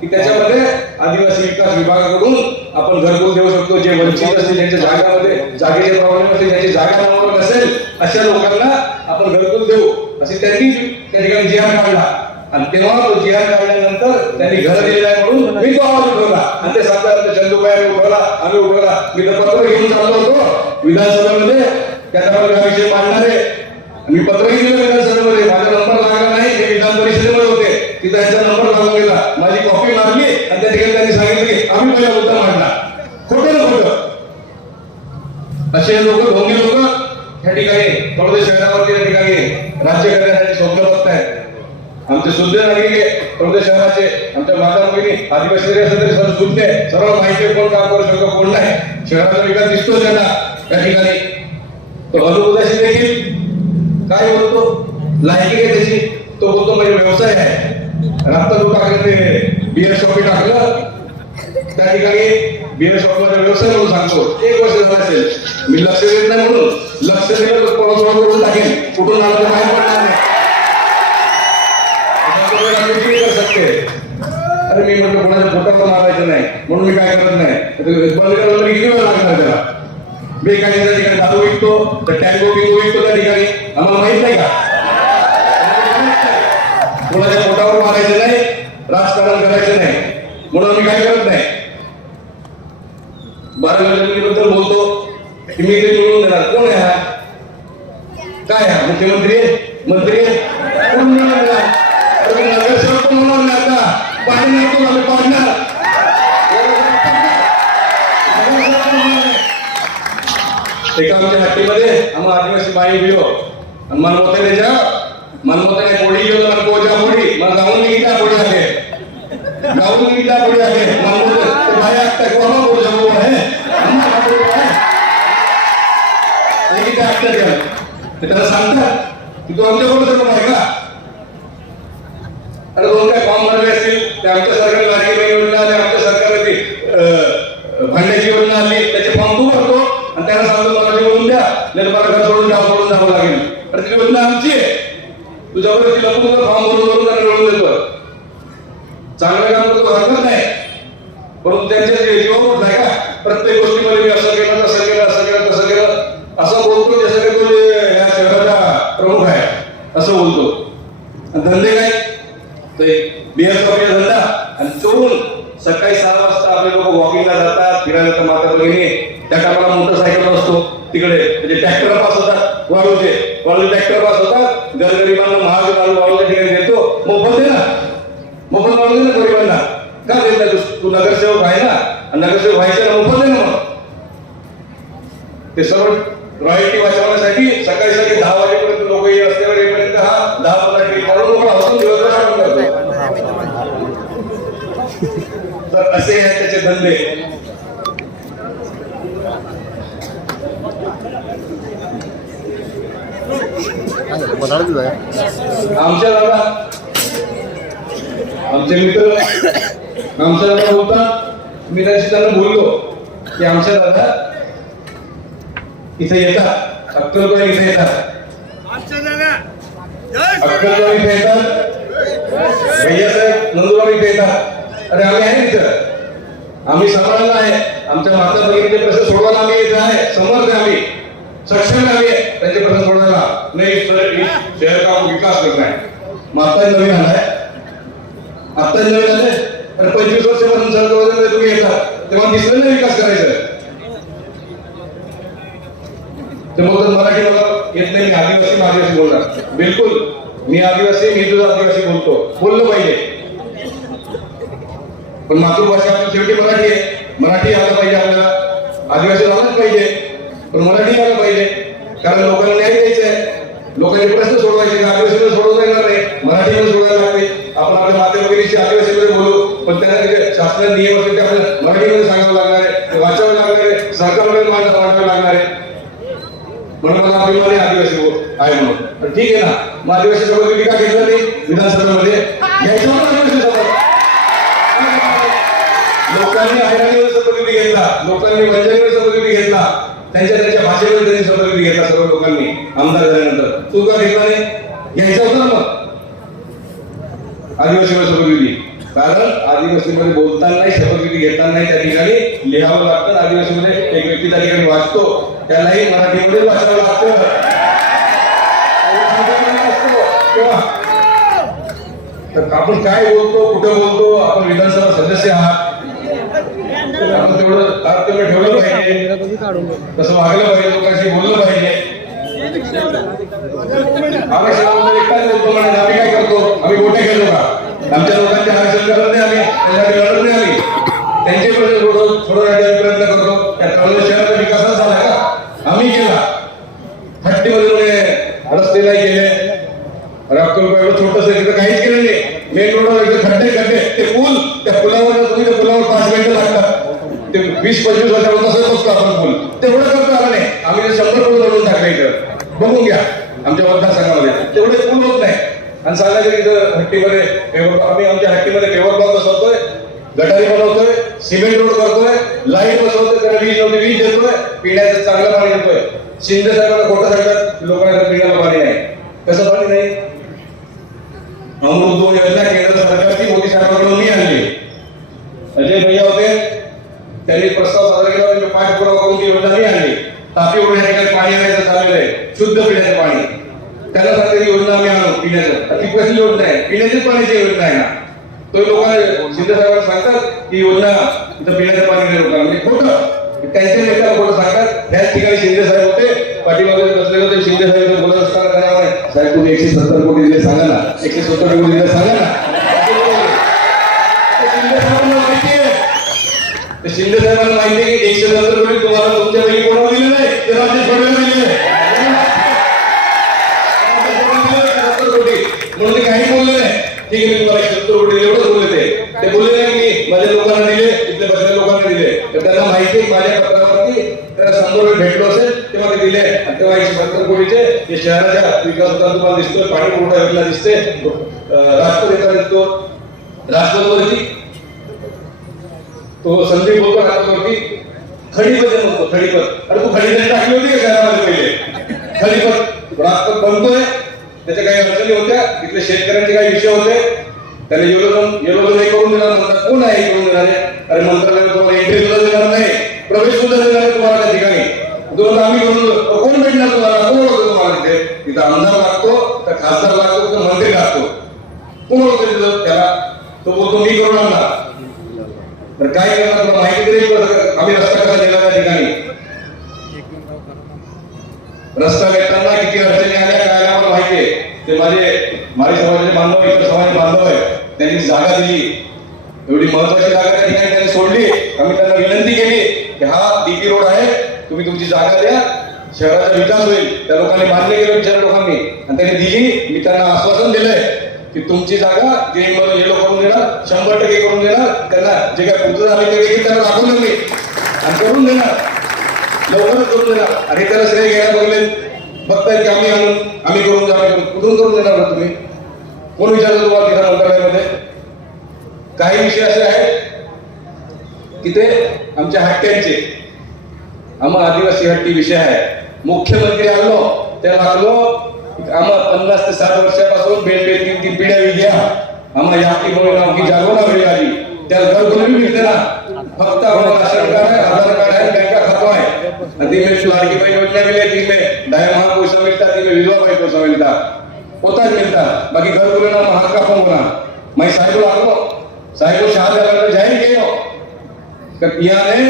की त्याच्यामध्ये आदिवासी विकास विभागाकडून आपण घरकुल देऊ शकतो. जे वंचित असतील, ज्यांच्या जागामध्ये जागेचे प्रॉब्लेम असतील, ज्याची जागा नावावर नसेल, अशा लोकांना आपण घरकुल देऊ असे त्यांनी त्या ठिकाणी जीआर काढला. आणि तेव्हा तो जीआर काढल्यानंतर त्यांनी घर दिलेला आहे म्हणून मी तो आवाज उठवला. आणि ते सांगतात चंदूबाई उठवला, आम्ही उठवला. मी तर पत्र घेऊन चाललो होतो विधानसभेमध्ये, त्याचा विषय मांडणारे. मी पत्रही दिलं विधानसभेमध्ये, माझा नंबर लागला नाही. हे विधान परिषदेमध्ये होते, तिथं यांचा नंबर लागून गेला. माझी कॉपी मारली आणि त्या ठिकाणी त्यांनी सांगितलं की आम्ही पहिला मुद्दा मांडला. खोटं ना खोटं. असे लोक, ढोंगी लोक त्या ठिकाणी तळोजा शहरावरती त्या ठिकाणी राज्य करण्यासाठी स्वप्न बघतायत. आमचे शुद्ध नागरिक आहे तळोजा शहराचे, आमच्या माता भगिनी आदिवासी जरी असले तरी सर्व शुद्ध आहे, सर्व माहिती आहे कोण काम करू शकतो कोण नाही. शहराचा विकास दिसतो त्यांना त्या ठिकाणी. तो अनुदाशी देखील काय बोलतो, लायकी आहे त्याची. तो बोलतो म्हणजे व्यवसाय आहे. रात्र तो टाकलं ते बिअर शॉपी टाकलं त्या ठिकाणी, बिअर शॉप मध्ये व्यवसाय म्हणून सांगतो. 1 वर्ष झालं असेल, मी लक्ष देत नाही म्हणून लक्ष दिलं तर करून टाकेन, कुठून आलं तर बाहेर पडणार नाही. अरे मी म्हटलं कोणाच्या पोटावर मारायचं नाही म्हणून मी काय करत नाही. बंद करायला तरी किती वेळ लागणार त्याला. बेकायदा त्या ठिकाणी दारू विकतो, तर टँगो बिंगो विकतो त्या ठिकाणी, आम्हाला माहित नाही का. कोणाच्या पोटावर मारायचं नाही, राजकारण करायचं नाही म्हणून आम्ही काय करत नाही. 12 जमिनीबद्दल बोलतो की मी ते मिळवून देणार. कोण आहे हा? काय हा? मुख्यमंत्री मंत्री कोण मिळवून देणार? नगरसेवक कोण होणार नाही. आता पाणी नाही तो आम्ही पाडणार. एका आमच्या हट्टीमध्ये आम्हाला आदिवासी बाई गेलो आणि मनमोते त्याच्या मनमोत्याने पोळी गेलो आणि पोळीच्या पोळी मला जाऊन मी किती पोळी झाले गाँव में क्या बढ़िया है भाई आपका कौन बोल रहा वो है लेकिन क्या आपका क्या त्याला सांगतात की तू आमच्या बोलत होता आहे का अरे दोन काय फॉर्म भरले असतील ते आमच्या सरकारने लाडकी बहीण योजना आणि आमच्या सरकारने ती भांड्याची योजना आली त्याचे फॉर्म तू भरतो आणि त्याला सांगतो मला बोलून द्या नाही मला घर सोडून जावं लागेल अरे ती योजना आमची आहे तू जबरदस्ती लपून फॉर्म भरून आणि मिळवून देतो चांगलं काम करतो हरकत नाही परंतु त्यांच्या जीवावर नाही का प्रत्येक गोष्टीमध्ये मी असं केलं तसं केलं असं केलं तसं केलं असं बोलतो जसं काही तो या शहराचा प्रमुख आहे असं बोलतो धंदे काय बिअर कॉफीचा धंदा आणि चोरून सकाळी 6 वाजता आपले लोक वॉकिंगला जातात फिरायला जातात माता भगिनी त्या कामाला मोटरसायकल असतो तिकडे म्हणजे ट्रॅक्टर पास होतात वाळूचे ट्रॅक्टर पास होतात गरगरिबांना महाग वाळूच्या ठिकाणी देतो मोफत दे ना मोफत वाळू दे ना गरिबांना का देत नाही तू नगरसेवक आहे ना नगरसेवक व्हायचं ना मोफत दे ना मग ते सर्व रॉयल्टी वाचवण्यासाठी सकाळी 10 वाजेपर्यंत लोक रस्त्यावर येईपर्यंत हा 10-15 मिनिट मोकळा होऊन दिवसभर काम करतो तर असे आहेत त्याचे धंदे आमच्या दादा आमचे मित्र आमच्या दादा बोलतात मी त्यांना बोललो की आमच्या दादा इथे येतात अक्कलकोट इथे येतात अक्कलकोट इथे येतात भैयासाहेब नंदुरबार इथे येतात अरे आम्ही आहे तिथं आम्ही सांभाळायला आहे आमच्या माता भगिनीचे प्रश्न सोडवायला आम्ही इथे आहे समर्थ आम्ही सक्षम आम्ही त्यांचे प्रश्न सोडवायला नाही शहर का विकास करत आहे माता नवीन आलाय आता नवीन आले तर 25 वर्षापासून सरकारमध्ये तुम्ही येतात तेव्हा दिसलं नाही विकास करायचं ते बोलतात मराठी मला येत नाही मी आदिवासी बोलणार बिलकुल मी आदिवासी मी तुझा आदिवासी बोललं पाहिजे पण मातृभाषा आपली शेवटी मराठी आहे मराठी आलं पाहिजे आपल्याला आदिवासी आलंच पाहिजे पण मराठी आलं पाहिजे कारण लोकांना न्याय द्यायचा आहे लोकांचे प्रश्न सोडवायचे आदिवासीमध्ये सोडवता येणार नाही मराठीमध्ये सोडवायला लागते आपण आपल्या माते वगैरे आदिवासीमध्ये बोलू पण त्यांना शास्त्रात नियम असतील ते आपल्याला मराठीमध्ये सांगावं लागणार आहे वाचावं लागणार आहे सरकारमध्ये वाटावं लागणार आहे म्हणून मला अभिमान आहे आदिवासी आहे म्हणून तर ठीक आहे ना मग आदिवासी शपथविधी का घेतला नाही विधानसभेमध्ये घ्यायचं आदिवासी शपथ लोकांनी हैराणीवर शपथविधी घेतला लोकांनी वंजनेवर शपथविधी घेतला त्यांच्या भाषेवर त्यांनी शपथविधी घेतला सर्व लोकांनी आमदार झाल्यानंतर तू का घेतला नाही घ्यायचा होता ना मग आदिवासीवर शपथविधी कारण आदिवासीमध्ये बोलताना शपथविधी घेताना नाही त्या ठिकाणी लिहावं लागतं आदिवासीमध्ये एक व्यक्ती त्या ठिकाणी वाचतो त्यालाही मराठीमध्ये वाचावं लागतं तर आपण काय बोलतो कुठे बोलतो आपण विधानसभा सदस्य आहात आपण तेवढं तारतम्य ठेवलं पाहिजे तसं वागलं पाहिजे लोकांशी बोललं पाहिजे आरक्षणाबद्दल एकटाच बोलतो म्हणजे आम्ही काय करतो आम्ही मोठे गेलो का आमच्या लोकांचे आरक्षण करत नाही आम्ही त्यासाठी लढत नाही आम्ही त्यांचे प्रश्न सोडवण्याचा प्रयत्न करतो त्या शहराचा विकास झाला का आम्ही केला हट्टीमध्ये रस्ते नाही केले एवढं छोटस काहीच केलं नाही मेन रोडवर खड्डे ते पूल त्या पुलावर तुम्ही त्या पुलावर 5 मिनिटं लागतात ते 20-25 वर्षापासून तसं बसतो आपण पूल तेवढं करतो आला नाही आम्ही 100 पूल जोडून टाकलं इथं बघून घ्या आमच्या मतदारसंघामध्ये तेवढे पूल होत नाही आणि सांगायचं इथं हट्टीमध्ये आम्ही आमच्या हट्टीमध्ये पेवर ब्लॉक बसवतोय गटारी बनवतोय सिमेंट रोड करतोय लाईट बसवतोय त्याला वीज देतोय पिण्याचं चांगलं पाणी देतोय शिंदे साहेबांना खोटं सांगतात लोकांना पिण्याला पाणी नाही कसं पाणी नाही अमृत योजना केंद्र सरकारची मोदी साहेबांकडून मी आणली अजय भैया होते त्यांनी प्रस्ताव सादर केला मी पाठपुरावा करून ती योजना मी आणली तापी उडण्याच्या पाणी आणायचं चाललेलं आहे शुद्ध पिण्याचं पाणी त्याला सांगते योजना आम्ही आणू पिण्याचं ती कसली योजना आहे पिण्याचीच पाण्याची योजना आहे ना तो लोकांना शिंदे साहेबांना सांगतात की योजना इथं पिण्याचं पाणी नाही लोकांना म्हणजे खोटं त्यांच्या नेत्याला खोटं सांगतात त्याच ठिकाणी शिंदे साहेब होते पाठीमागे बसले होते शिंदे साहेब बोलत असताना त्यामुळे साहेब तुम्ही 170 कोटी दिले सांगा ना 170 कोटी दिले सांगा ना शिंदे साहेबांना माहिती आहे शिंदे साहेबांना माहिती आहे की 170 कोटी तुम्हाला तुमच्यापैकी कोणाला दिले नाही ते राज्य सोडले दिले म्हणून ते काही बोलले नाही ठीक आहे मी तुम्हाला 170 कोटी एवढंच बोलले ते बोलले नाही माहिती आहे माझ्या पत्रावरती त्याला समोर भेटलो असेल तेव्हा ते दिले आणि तेव्हा 172 कोटीचे हे शहराच्या विकासाचा तुम्हाला दिसतोय, पाणी पुरवठा योजना दिसते, राष्ट्रपती येताना दिसतो, राष्ट्रपतीवरती तो संदीप बोलतो राष्ट्रपती खडीपत म्हणतो, खडीपत. अरे तू खडीपत टाकली होती का शहरामध्ये पहिले? खडीपत राष्ट्रपत बनतोय, त्याच्या काही अडचणी होत्या, तिथले शेतकऱ्यांचे काही विषय होते, त्याने येलो नाही करून देणार म्हणतात. कोण आहे करून देणारे? अरे मंत्रालयात तुम्हाला एंट्री सुद्धा देणार नाही, प्रवेश सुद्धा देणार नाही तुम्हाला त्या ठिकाणी. दोन आम्ही करून कोण भेटणार तुम्हाला? कोण ओळखतो तुम्हाला? तिथं आमदार लागतो, तर खासदार लागतो, तर मंत्री लागतो. कोण ओळखतो तिथं त्याला? तो बोलतो मी करून आणणार. तर काय करणार तुला माहिती तरी आम्ही रस्ता कसा दिला त्या ठिकाणी? रस्ता भेटताना किती अडचणी आल्या काय आम्हाला माहिती आहे. ते माझे समाजाचे बांधव, इतर समाजाचे बांधव आहे, त्यांनी जागा दिली, एवढी महत्वाची जागा त्या ठिकाणी त्यांनी सोडली. आम्ही त्यांना विनंती केली की हा डीपी रोड आहे, तुम्ही तुमची जागा द्या, शहराचा विकास होईल. त्या लोकांनी मान्य केलं, बिचार लोकांनी, आणि त्यांनी दिली. मी त्यांना आश्वासन दिलंय की तुमची जागा जे येलो करून देणार, 100% करून देणार. त्यांना जे काय पुढचं झाले ते त्यांना दाखवलं मी आणि करून देणार, लवकरच करून देणार. आणि त्याला श्रेय घ्यायला बघले बघताय की आम्ही करून जाणार. कुठून करून देणार का तुम्ही? कोण विचारलं तुम्हाला तिथं मंत्रालयामध्ये? काही विषय असे आहेत की ते आमच्या हट्ट्यांचे, आम्हा आदिवासी हट्टी विषय आहे. मुख्यमंत्री आलो त्या लागलो आम्हा 50 ते 60 वर्षापासून बेड 3 पिढ्या विद्या आम्हाला याकीमुळे नावकी जागवणा वेळी आली. त्याला घरकुल मिळते ना, फक्त आम्हाला राशन कार्ड आहे, आधार कार्ड आहे, बँका खातो आहे. ती में लाडकी बहन योजना मिले, ती में डाय महा पैसा मिलता, ती में विधवा भाई पैसा मिलता, होता मिलता. बाकी घरकुल ना महाग का कौन होना? मैं साहिब लागलो, साहिब शहाजाला जाहीर केलं याने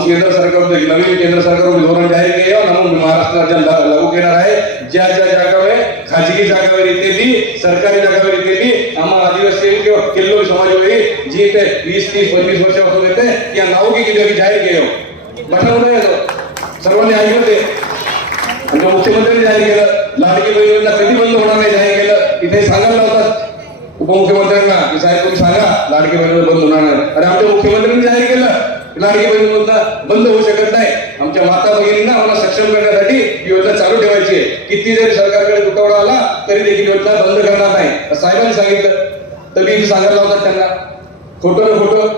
केंद्र सरकार नवीन केंद्र सरकार धोरण जाहीर केलं म्हणून महाराष्ट्र राज्यात लागू करणार आहे. ज्या ज्या जागावर खाजगी जागावर येते ती, सरकारी जागावर येते ती, आम्हाला आदिवासी किंवा किल्लो समाजावरी जी ते 20, 30, 25 वर्षापासून येते या नाव की जाहीर केलं. बघा सर्वांनी ऐकलं ते, आणि मुख्यमंत्र्यांनी जाहीर केलं. लाडकी बहीण योजना कधी बंद होणार नाही जाहीर केलं. इथे सांगायला होतात उपमुख्यमंत्र्यांना की साहेब तुम्ही सांगा लाडकी बहीण बंद होणार नाही. अरे आमच्या मुख्यमंत्र्यांनी जाहीर केलं लाडकी बहीण योजना बंद होऊ शकत नाही. आमच्या माता भगिनींना आम्हाला सक्षम करण्यासाठी ही योजना चालू ठेवायची आहे. किती जरी सरकारकडे तुटवडा आला तरी देखील योजना बंद करणार नाही साहेबांनी सांगितलं. तर मी सांगायला होतात त्यांना खोटं न खोटं.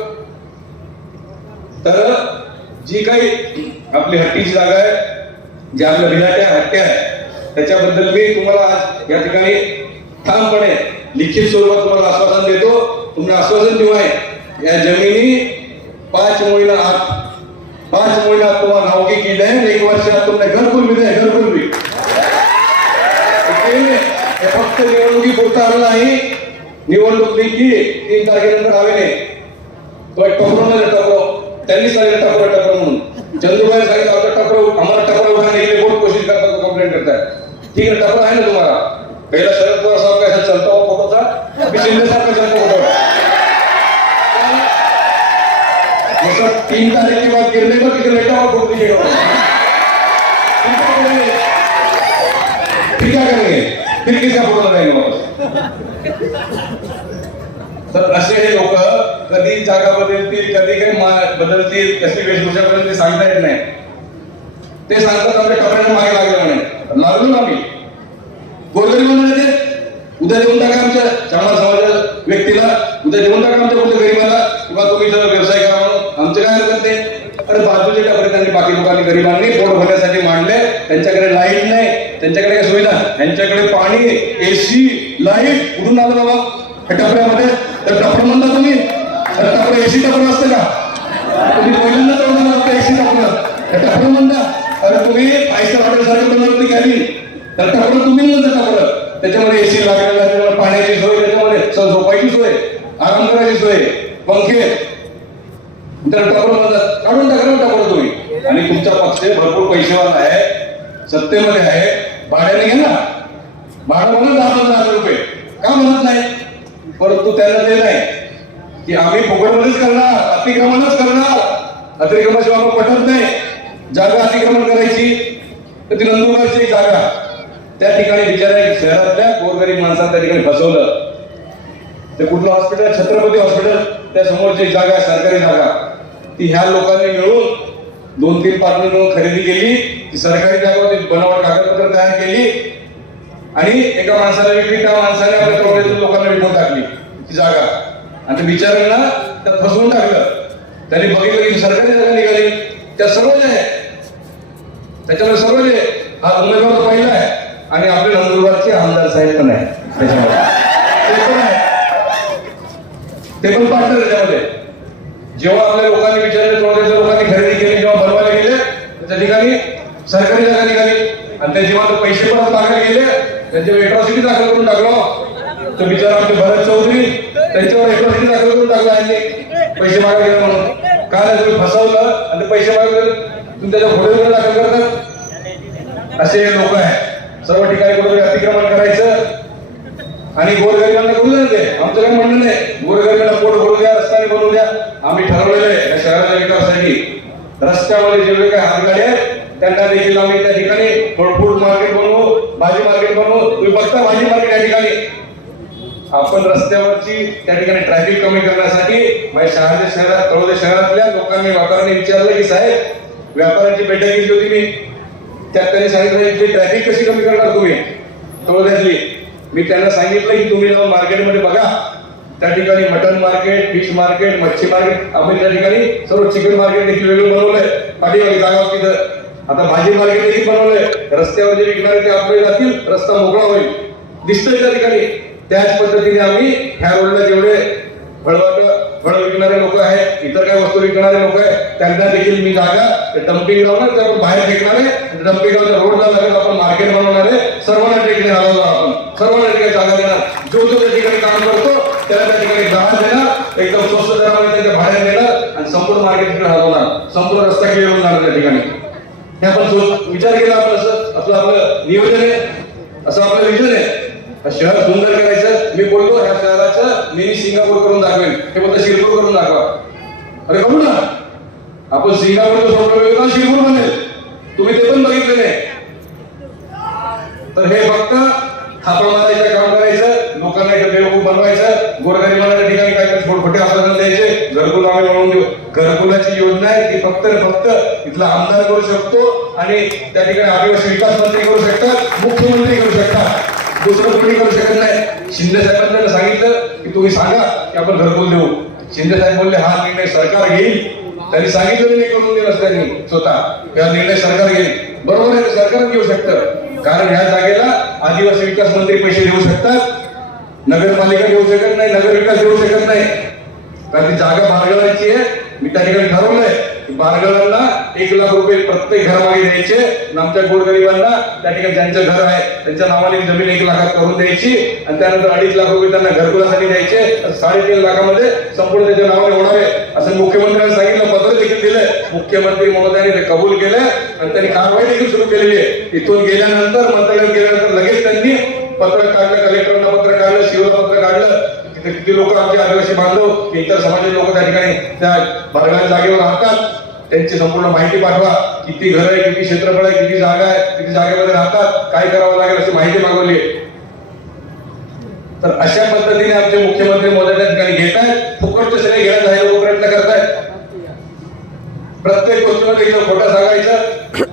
तर जी काही आपली हट्टीची जागा आहे, ज्या आपल्या भिलाट्या हट्ट्या आहे, त्याच्याबद्दल मी तुम्हाला आज या ठिकाणी ठामपणे लिखित स्वरूपात तुम्हाला आश्वासन देतो. तुम्हाला आश्वासन देऊ आहे या जमिनी 5 महीना तुम्हाला नावकी की जाए, 1 वर्षात तुम्हाला घरकुल मिळते. घरकुल भी फक्त निवडणुकी पुरता आलं नाही. निवडणूक की 3 तारखेनंतर हवे नाही. तो एक टपरो त्यांनी सांगितलं टपरो म्हणून. चंद्रबाई सांगितलं आमचा टपरो आम्हाला टपरो उठाने के लिए बहुत कोशिश करता तो कंप्लेंट करता है. ठीक है टपरो आहे ना तुम्हाला. पहिला शरद पवार साहब कैसा चलता हुआ फोटो था, अभी शिंदे साहब का चलता फोटो है. 3 तारीख के बाद गिरने पर किसी लेटा हुआ फोटो दिखेगा. फिर क्या करेंगे? फिर किसका फोटो लगाएंगे वापस? तर असे हे लोक कधी जागा बदलतील, कधी काही बदलतील, कशी वेशभूषा बदलतील ते सांगता येत नाही. ते सांगतात आमच्या कपड्यांना मागे लागले म्हणे. लागलो ना आम्ही गोरगरीब म्हणून उद्या देऊन टाका आमच्या चांगला समाजाच्या व्यक्तीला, उद्या देऊन टाका आमच्या कुठल्या गरीबाला, किंवा तुम्ही जर व्यवसाय करा म्हणून आमचं काय हरकत नाही. अरे बाजूचे टपरे त्यांनी बाकी लोकांनी गरिबांनी पोट भरण्यासाठी मांडले. त्यांच्याकडे लाईट नाही, त्यांच्याकडे काय सुविधा, त्यांच्याकडे पाणी, एसी, लाईट कुठून आलं बाबा हे टपऱ्यामध्ये? तर टपरं म्हणता तुम्ही? अरे टपरं एसी टपरं असतं का? तुम्ही पहिल्यांदा तेवढं असतं एसी टपरं, टपरं म्हणता. अरे तुम्ही 5 स्टार हॉटेल सारखं बनवती घ्यावी, तर टपरं तुम्ही म्हणता टपरं. त्याच्यामध्ये एसी लागलेला, त्याच्यामध्ये पाण्याची सोय, त्याच्यामध्ये झोपायची सोय, आराम करायची सोय, पंखे, तर टपरं म्हणतात. काढून टाका ना टपरं तुम्ही. आणि तुमचा पक्ष भरपूर पैसेवाला आहे, सत्तेमध्ये आहे, भाड्याने घ्या ना. भाडं म्हणून 10,000 रुपये का म्हणत नाही? परंतु त्यांना ते नाही की आम्ही फुकटमध्येच करणार, अतिक्रमणच करणार. अतिक्रमणाशिवाय आम्हाला पटत नाही. जागा अतिक्रमण करायची तर ती नंदुरबारची जागा त्या ठिकाणी बिचाऱ्या शहरातल्या गोरगरीब माणसांना त्या ठिकाणी फसवलं. ते कुठलं हॉस्पिटल? छत्रपती हॉस्पिटल, त्या समोरची जागा आहे सरकारी जागा. ती ह्या लोकांनी मिळून 2-3 पार्टनर मिळून खरेदी केली, ती सरकारी जागेवर बनावट कागदपत्र तयार केली आणि एका माणसाला विकली, त्या माणसाने आपल्या कवड्यातून लोकांना विकून टाकली ती जागा आणि त्या बिचाऱ्यांना त्यात फसवून टाकलं. त्यांनी बघितलं की सरकारी जागा निघाली, त्या सर्व जे आहे त्याच्यामध्ये सर्व जे हा उमेदवार तो पहिला आहे आणि आपले नंदुरबारचे आमदार साहेब पण आहे त्याच्यामध्ये, ते पण पार्टनर त्याच्यामध्ये. जेव्हा आपल्या लोकांनी विचारले, कवड्याच्या लोकांनी खरेदी केली, जेव्हा बनवायला गेले त्या ठिकाणी सरकारी जागा निघाली आणि त्या जेव्हा पैसे परत मागायला गेले त्यांच्यावर एट्रॉसिटी दाखल करून टाकलो. तो बिचारा आमचे भरत चौधरी त्यांच्यावर एट्रॉसिटी दाखल करून टाकला यांनी पैसे मागायला गेले म्हणून. काय तुम्ही फसवलं आणि पैसे मागले तुम्ही त्याच्या फोटो दाखल करतात. असे लोक आहेत. सर्व ठिकाणी कुठेतरी अतिक्रमण करायचं आणि गोरगरिबांना करू द्या. ते आमचं काही म्हणणं नाही, गोरगरिबांना पोट भरू द्या, रस्त्याने बनवू द्या. आम्ही ठरवलेलं आहे या शहराच्या विकासासाठी रस्त्यामध्ये जेवढे काही हातगाडी आहेत त्यांना देखील आम्ही त्या ठिकाणी फूड मार्केट बनवू, भाजी मार्केट बनवू. तुम्ही बघता भाजी मार्केट या ठिकाणी आपण रस्त्यावरची त्या ठिकाणी ट्रॅफिक कमी करण्यासाठी माझ्या तळोदा शहरातल्या लोकांनी व्यापाऱ्यांनी विचारलं की साहेब व्यापाऱ्यांची बैठक घेतली होती मी, त्यात त्यांनी सांगितलं की ट्रॅफिक कशी कमी करणार तुम्ही तळोद्यातली. मी त्यांना सांगितलं की तुम्ही जाऊन मार्केटमध्ये बघा, त्या ठिकाणी मटन मार्केट, फिश मार्केट, मच्छी मार्केट, आम्ही त्या ठिकाणी सर्व चिकन मार्केट देखील वेगळं बनवलंय. पाठीमागे जागा तिथं आता भाजी मार्केट देखील बनवलंय. रस्त्यावर जे विकणारे ते आपले जातील, रस्ता मोकळा होईल, दिसतंय त्या ठिकाणी. त्याच पद्धतीने आम्ही ह्या रोडला जेवढे फळ विकणारे लोक आहेत, इतर काही वस्तू विकणारे लोक आहेत, त्यांना देखील मी जागा डम्पिंग ग्राउंड त्यावर बाहेर फेकणार आहे. डम्पिंग ग्राउंडच्या रोडला लागेल आपण मार्केट बनवणार आहे. सर्वांना ठिकाणी हलवणार आपण, सर्वांना ठिकाणी जागा देणार. जो जो त्या ठिकाणी काम करतो त्याला त्या ठिकाणी जागा देणार, एकदम स्वस्त दरामध्ये त्याच्या भाड्याने देणार आणि संपूर्ण मार्केट तिकडे हलवणार, संपूर्ण रस्ता क्लिअर होणार त्या ठिकाणी. हे आपण विचार केला आपण असं आपलं नियोजन आहे, असं आपलं विजन आहे. शहर सुंदर करायचं. मी बोलतो ह्या शहराचं मिनी सिंगापूर करून दाखवेल, हे बोलतो शिरपूर करून दाखवा. अरे बघू ना, आपण सिंगापूरचं स्वप्न शिरपूर बनेल, तुम्ही ते पण बघितलं नाही. तर हे फक्त थापा मारायचं काम करायचं, लोकांना इथं बेवकूफ बनवायचं, गोरगरिबांना त्या ठिकाणी काय छोटे आश्वासन द्यायचे, घरकुल आम्ही म्हणून देऊ. घरकुलाची योजना आहे ती फक्त इथला आमदार करू शकतो आणि त्या ठिकाणी आदिवासी विकास मंत्री करू शकतात, मुख्यमंत्री करू शकतात, दुसरं कोणी करू शकत नाही. शिंदे साहेबांना सांगितलं की तुम्ही सांगा की आपण घरकुल देऊ. शिंदे साहेब बोलले हा निर्णय सरकार घेईल. त्यांनी सांगितलं नाही करून दिलं त्यांनी स्वतः हा निर्णय सरकार घेईल. बरोबर आहे, सरकार घेऊ शकतं, कारण ह्या जागेला आदिवासी विकास मंत्री पैसे देऊ शकतात, नगरपालिका देऊ शकत नाही, नगर विकास देऊ शकत नाही. कारण ती जागा बारगळाची आहे. मी त्या ठिकाणी ठरवलंय की बारगळांना 1 लाख रुपये प्रत्येक घरामागे द्यायचे. आमच्या गोरगरिबांना त्या ठिकाणी ज्यांचं घर आहे त्यांच्या नावाने जमीन 1 लाखात करून द्यायची आणि त्यानंतर 2.5 लाख रुपये त्यांना घरकुलासाठी द्यायचे. 3.5 लाखामध्ये संपूर्ण त्याच्या नावाने होणारे असं मुख्यमंत्र्यांनी सांगितलं, पत्र देखील दिलंय. मुख्यमंत्री महोदयांनी ते कबूल केलंय आणि त्यांनी कारवाई देखील सुरू केलेली आहे. इथून गेल्यानंतर मंत्रालयात गेल्यानंतर लगेच त्यांनी पत्र काढलं, कलेक्टरला पत्र काढलं, सीओला पत्र काढलं. किती लोक आमचे आदिवासी बांधव, इतर समाजाचे लोक त्या ठिकाणी त्या बारगळ जागेवर राहतात, त्यांची संपूर्ण माहिती पाठवा. किती घर आहे, किती क्षेत्रफळ आहे, किती जागा आहे, किती जागेमध्ये राहतात, काय करावं लागेल अशी माहिती मागवली. तर अशा पद्धतीने आमचे मुख्यमंत्री महोदय त्या ठिकाणी घेत आहेत. फुकटचं श्रेय घेण्याचा लोक प्रयत्न करतायत. प्रत्येक गोष्टीमध्ये खोटं सांगायचं.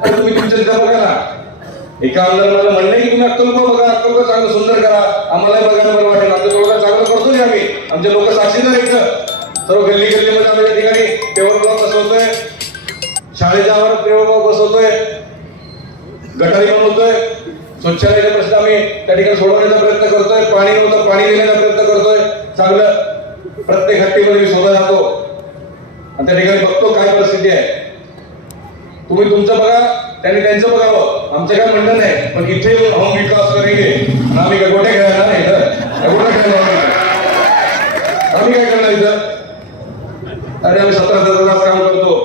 तुम्ही तुमच्या इथं बघा ना, एका आमदार मला म्हणणं की तुम्ही अक्कलकोट बघा, अक्कलकोट चांगलं सुंदर करा, आम्हालाही बघायला बरं वाटेल. आमच्या लोकांना चांगलं करतोय आम्ही, आमचे लोक साक्षीदार इथं सर्व गल्ली गल्लीमध्ये आम्ही त्या ठिकाणी टेबल ब्लॉक बसवतोय, शाळेच्या आवारात टेबल ब्लॉक बसवतोय, गटारी बनवतोय, स्वच्छालयाचे प्रश्न आम्ही त्या ठिकाणी सोडवण्याचा प्रयत्न करतोय, पाणी नव्हतं पाणी देण्याचा प्रयत्न करतोय. चांगलं प्रत्येक हट्टीमध्ये मी स्वतः जातो आणि त्या ठिकाणी बघतो काय परिस्थिती आहे. तुम्ही तुमचं बघा, त्यांनी त्यांचं बघावं, आमचं काय म्हणणं नाही. पण इथे हम विकास करेंगे, आम्ही काय गोटे खेळणार नाही इथं, गोटे खेळणार आम्ही काय करणार इथं. अरे आम्ही 17 तास काम करतो,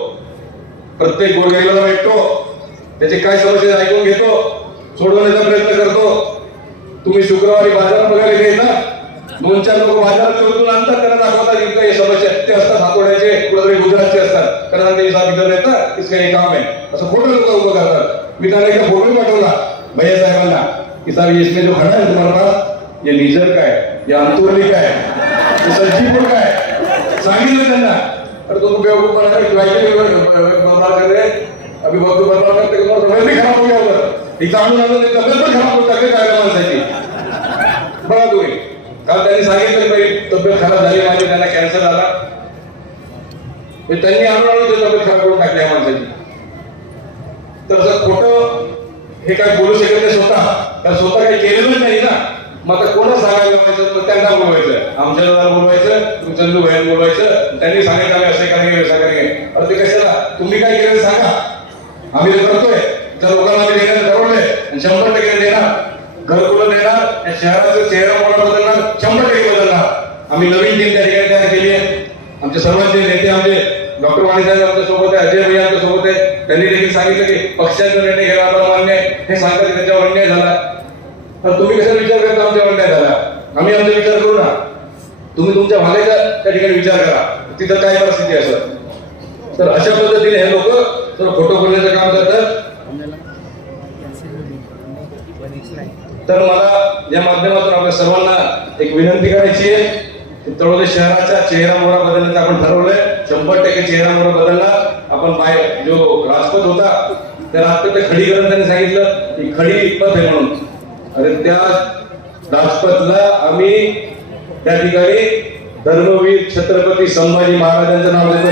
प्रत्येक गोरगरिबाला भेटतो, त्याचे काय समस्या ऐकून घेतो, सोडवण्याचा प्रयत्न करतो. तुम्ही शुक्रवारी बाजारात बघायला गेले ना, 2-4 लोक बाजारात शोधून आणतात, त्यांना दाखवतात की काही समस्या ते असतात हातोड्याचे, कुठेतरी गुजरातचे असतात, कारण ते हिसाब इधर येतात, इसका हे काम आहे असं खोटं लोक उभं करतात. मी त्यांना एकदा फोटो पाठवला भैया साहेबांना की साहेब इसमें जो खडा है तुम्हारे पास, ये नीजर का है, ये अंतुर्ली का है, ये सज्जीपुर का है. सांगितलं त्यांना. और तुमको बेवकूफ बना रहे बर्बाद कर रहे अभी वक्त बर्बाद करते तब्येत भी खराब हो गया होगा चालू झालं तब्येत पण खराब होत टाकले काय माणसाची बघा तुम्ही काल त्यांनी सांगितलं तब्येत खराब झाली माझी त्यांना कॅन्सर झाला त्यांनी आणून ते तब्येत खराब करून टाकली माणसाची तर असं खोटं हे काय बोलू शकत नाही स्वतः काही केलेलं नाही ना मग आता कोणा सांगायला लावायचं मग त्यांना बोलवायचं आमच्या दादा बोलवायचं चंदू भाई बोलवायचं त्यांनी सांगितलं आम्ही असं करेंगे वैसा करेंगे अरे ते कशाला तुम्ही काय केलं सांगा आम्ही ते करतोय त्या लोकांना आम्ही देण्याचं ठरवलंय आणि 100% देणार घरकुलं देणार या शहराचा चेहरा मोठा बदलणार 100% बदलणार आम्ही नवीन टीम त्या ठिकाणी तयार केली आहे आमचे सर्वांचे नेते आमचे डॉक्टर वाणी साहेब आमच्या सोबत आहे अजय भैया आमच्या सोबत आहे त्यांनी देखील सांगितलं की पक्षाचा निर्णय घ्यायला आपला मान्य आहे हे सांगतात त्याच्यावर अन्याय झाला तर तुम्ही कसा विचार करता आमच्यावर अन्याय झाला आम्ही आमचा विचार करू ना तुम्ही तुमच्या भागाचा त्या ठिकाणी विचार करा तिथं काय परिस्थिती असेल तर अशा पद्धतीने हे लोक सर्व खोटं बोलण्याचं काम करतात तर मला या माध्यमातून आपल्या सर्वांना एक विनंती करायची आहे तळोदे शहराचा चेहरा मोहरा बदलण्याचं आपण ठरवलंय 100% चेहरा मोहरा बदलणार आपण जो राजपथ होता त्या राजपथ खडीकरण त्यांनी सांगितलं की खडी पथ आहे म्हणून अरे त्या राजपथला आम्ही त्या ठिकाणी धर्मवीर छत्रपती संभाजी महाराजांचं नाव देतो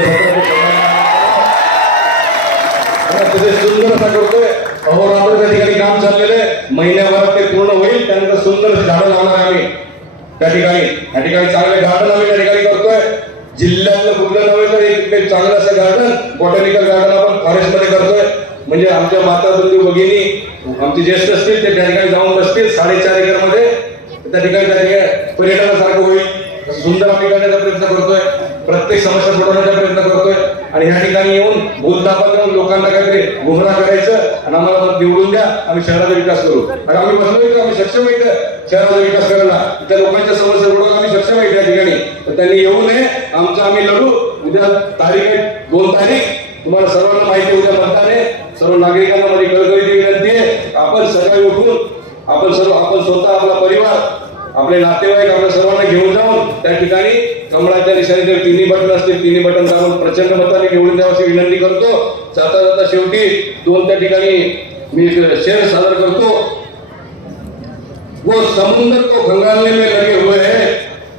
सुंदर असा करतोय अहोरात्र त्या ठिकाणी काम चाललेलं आहे महिन्याभरात ते पूर्ण होईल त्यानंतर सुंदर झाडं लावणार आम्ही त्या ठिकाणी चांगले गार्डन आम्ही त्या ठिकाणी करतोय जिल्ह्यातलं कुठलं नव्हे तर एक चांगलं असं गार्डन बॉटॅनिकल गार्डन आपण फॉरेस्ट मध्ये करतोय म्हणजे आमच्या माता बंधू भगिनी आमचे ज्येष्ठ असतील ते त्या ठिकाणी जाऊन बसतील 4.5 एकर मध्ये त्या ठिकाणी पर्यटनासारखं होईल सुंदर आम्ही करण्याचा प्रयत्न करतोय प्रत्येक समस्या सोडवण्याचा प्रयत्न करतोय आणि ह्या ठिकाणी येऊन बोलतापा करून लोकांना काहीतरी गुमराह करायचं आणि आम्हाला मत निवडून द्या आम्ही शहराचा विकास करू आणि आम्ही बसलोय आम्ही सक्षम आहे शहराचा विकास करायला त्या लोकांच्या समस्या सोडवून आम्ही सक्षम आहे त्या ठिकाणी तर त्यांनी येऊ नये आमचं आम्ही लढू उद्या तारीख आहे 2 तारीख तुम्हाला सर्वांना माहिती उद्या मतदान आहे सर्व नागरिकांना माझी कळकळीची विनंती आहे आपण सकाळी उठून आपण स्वतः आपला परिवार आपले नातेवाईक आपल्या सर्वांना घेऊन जाऊन त्या ठिकाणी कमळाच्या निशाणीचे 3 बटन असतील 3 बटन दाबून प्रचंड मताने निवडून द्यावं अशी विनंती करतो जाता शेवटी 2 त्या ठिकाणी मी शेर सादर करतो वो समुद्र को खंगालने में लगे हुए हैं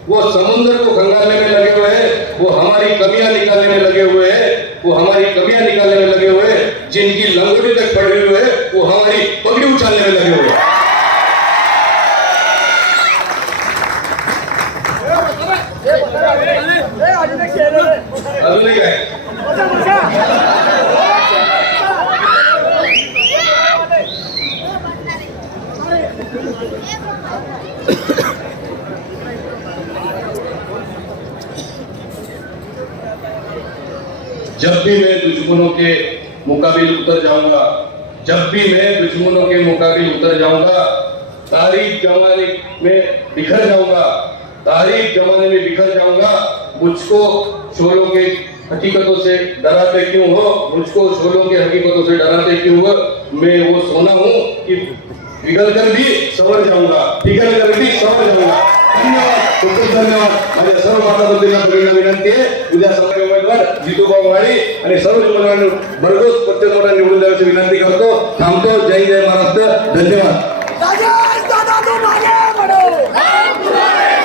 वो समुद्र को खंगालने में लगे हुए हैं वो हमारी कमियां निकालने में लगे हुए हैं वो हमारी कमियां निकालने में लगे हुए हैं जिनकी लंगोटी तक पड़ी हुई है वो हमारी पगड़ी उछालने में लगे हुए हैं अजून काय जब भी मैं दुश्मनों के मुकाबिल उतर जाऊंगा जब भी मैं दुश्मनों के मुकाबिल उतर जाऊंगा तारीख जमाने में बिखर जाऊंगा तारीख जमाने में बिखर जाऊंगा मुझको शोलों के हकीकतों से डराते क्यों हो मुझको शोलों के हकीकतों से डराते क्यों हो मैं वो सोना हूँ कि पिघल कर भी संवर जाऊंगा पिघल कर भी संवर जाऊंगा धन्यवाद खूप धन्यवाद माझ्या सर्व माता बंधूंना विनंती आहे उद्या सकाळी उमेदवार जितूभाऊ वाडी आणि सर्व उमेदवारांनी भरघोस प्रत्येक निवडून द्यायची विनंती करतो थांबतो जय जय महाराष्ट्र धन्यवाद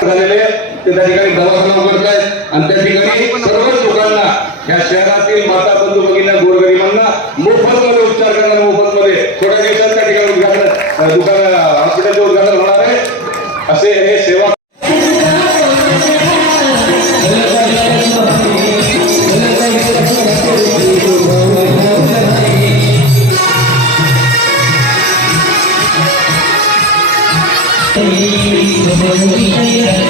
झालेले ते त्या ठिकाणी दवाखाना उघडतायत आणि त्या ठिकाणी सर्वच लोकांना या शहरातील माता बंधू भगिनींना गोरगरिबांना मोफत मध्ये उपचार करणार मोफत मध्ये थोड्या दिवसात त्या ठिकाणी उद्घाटन दुकान हॉस्पिटलचे उद्घाटन होणार आहे असे हे सेवा Hey,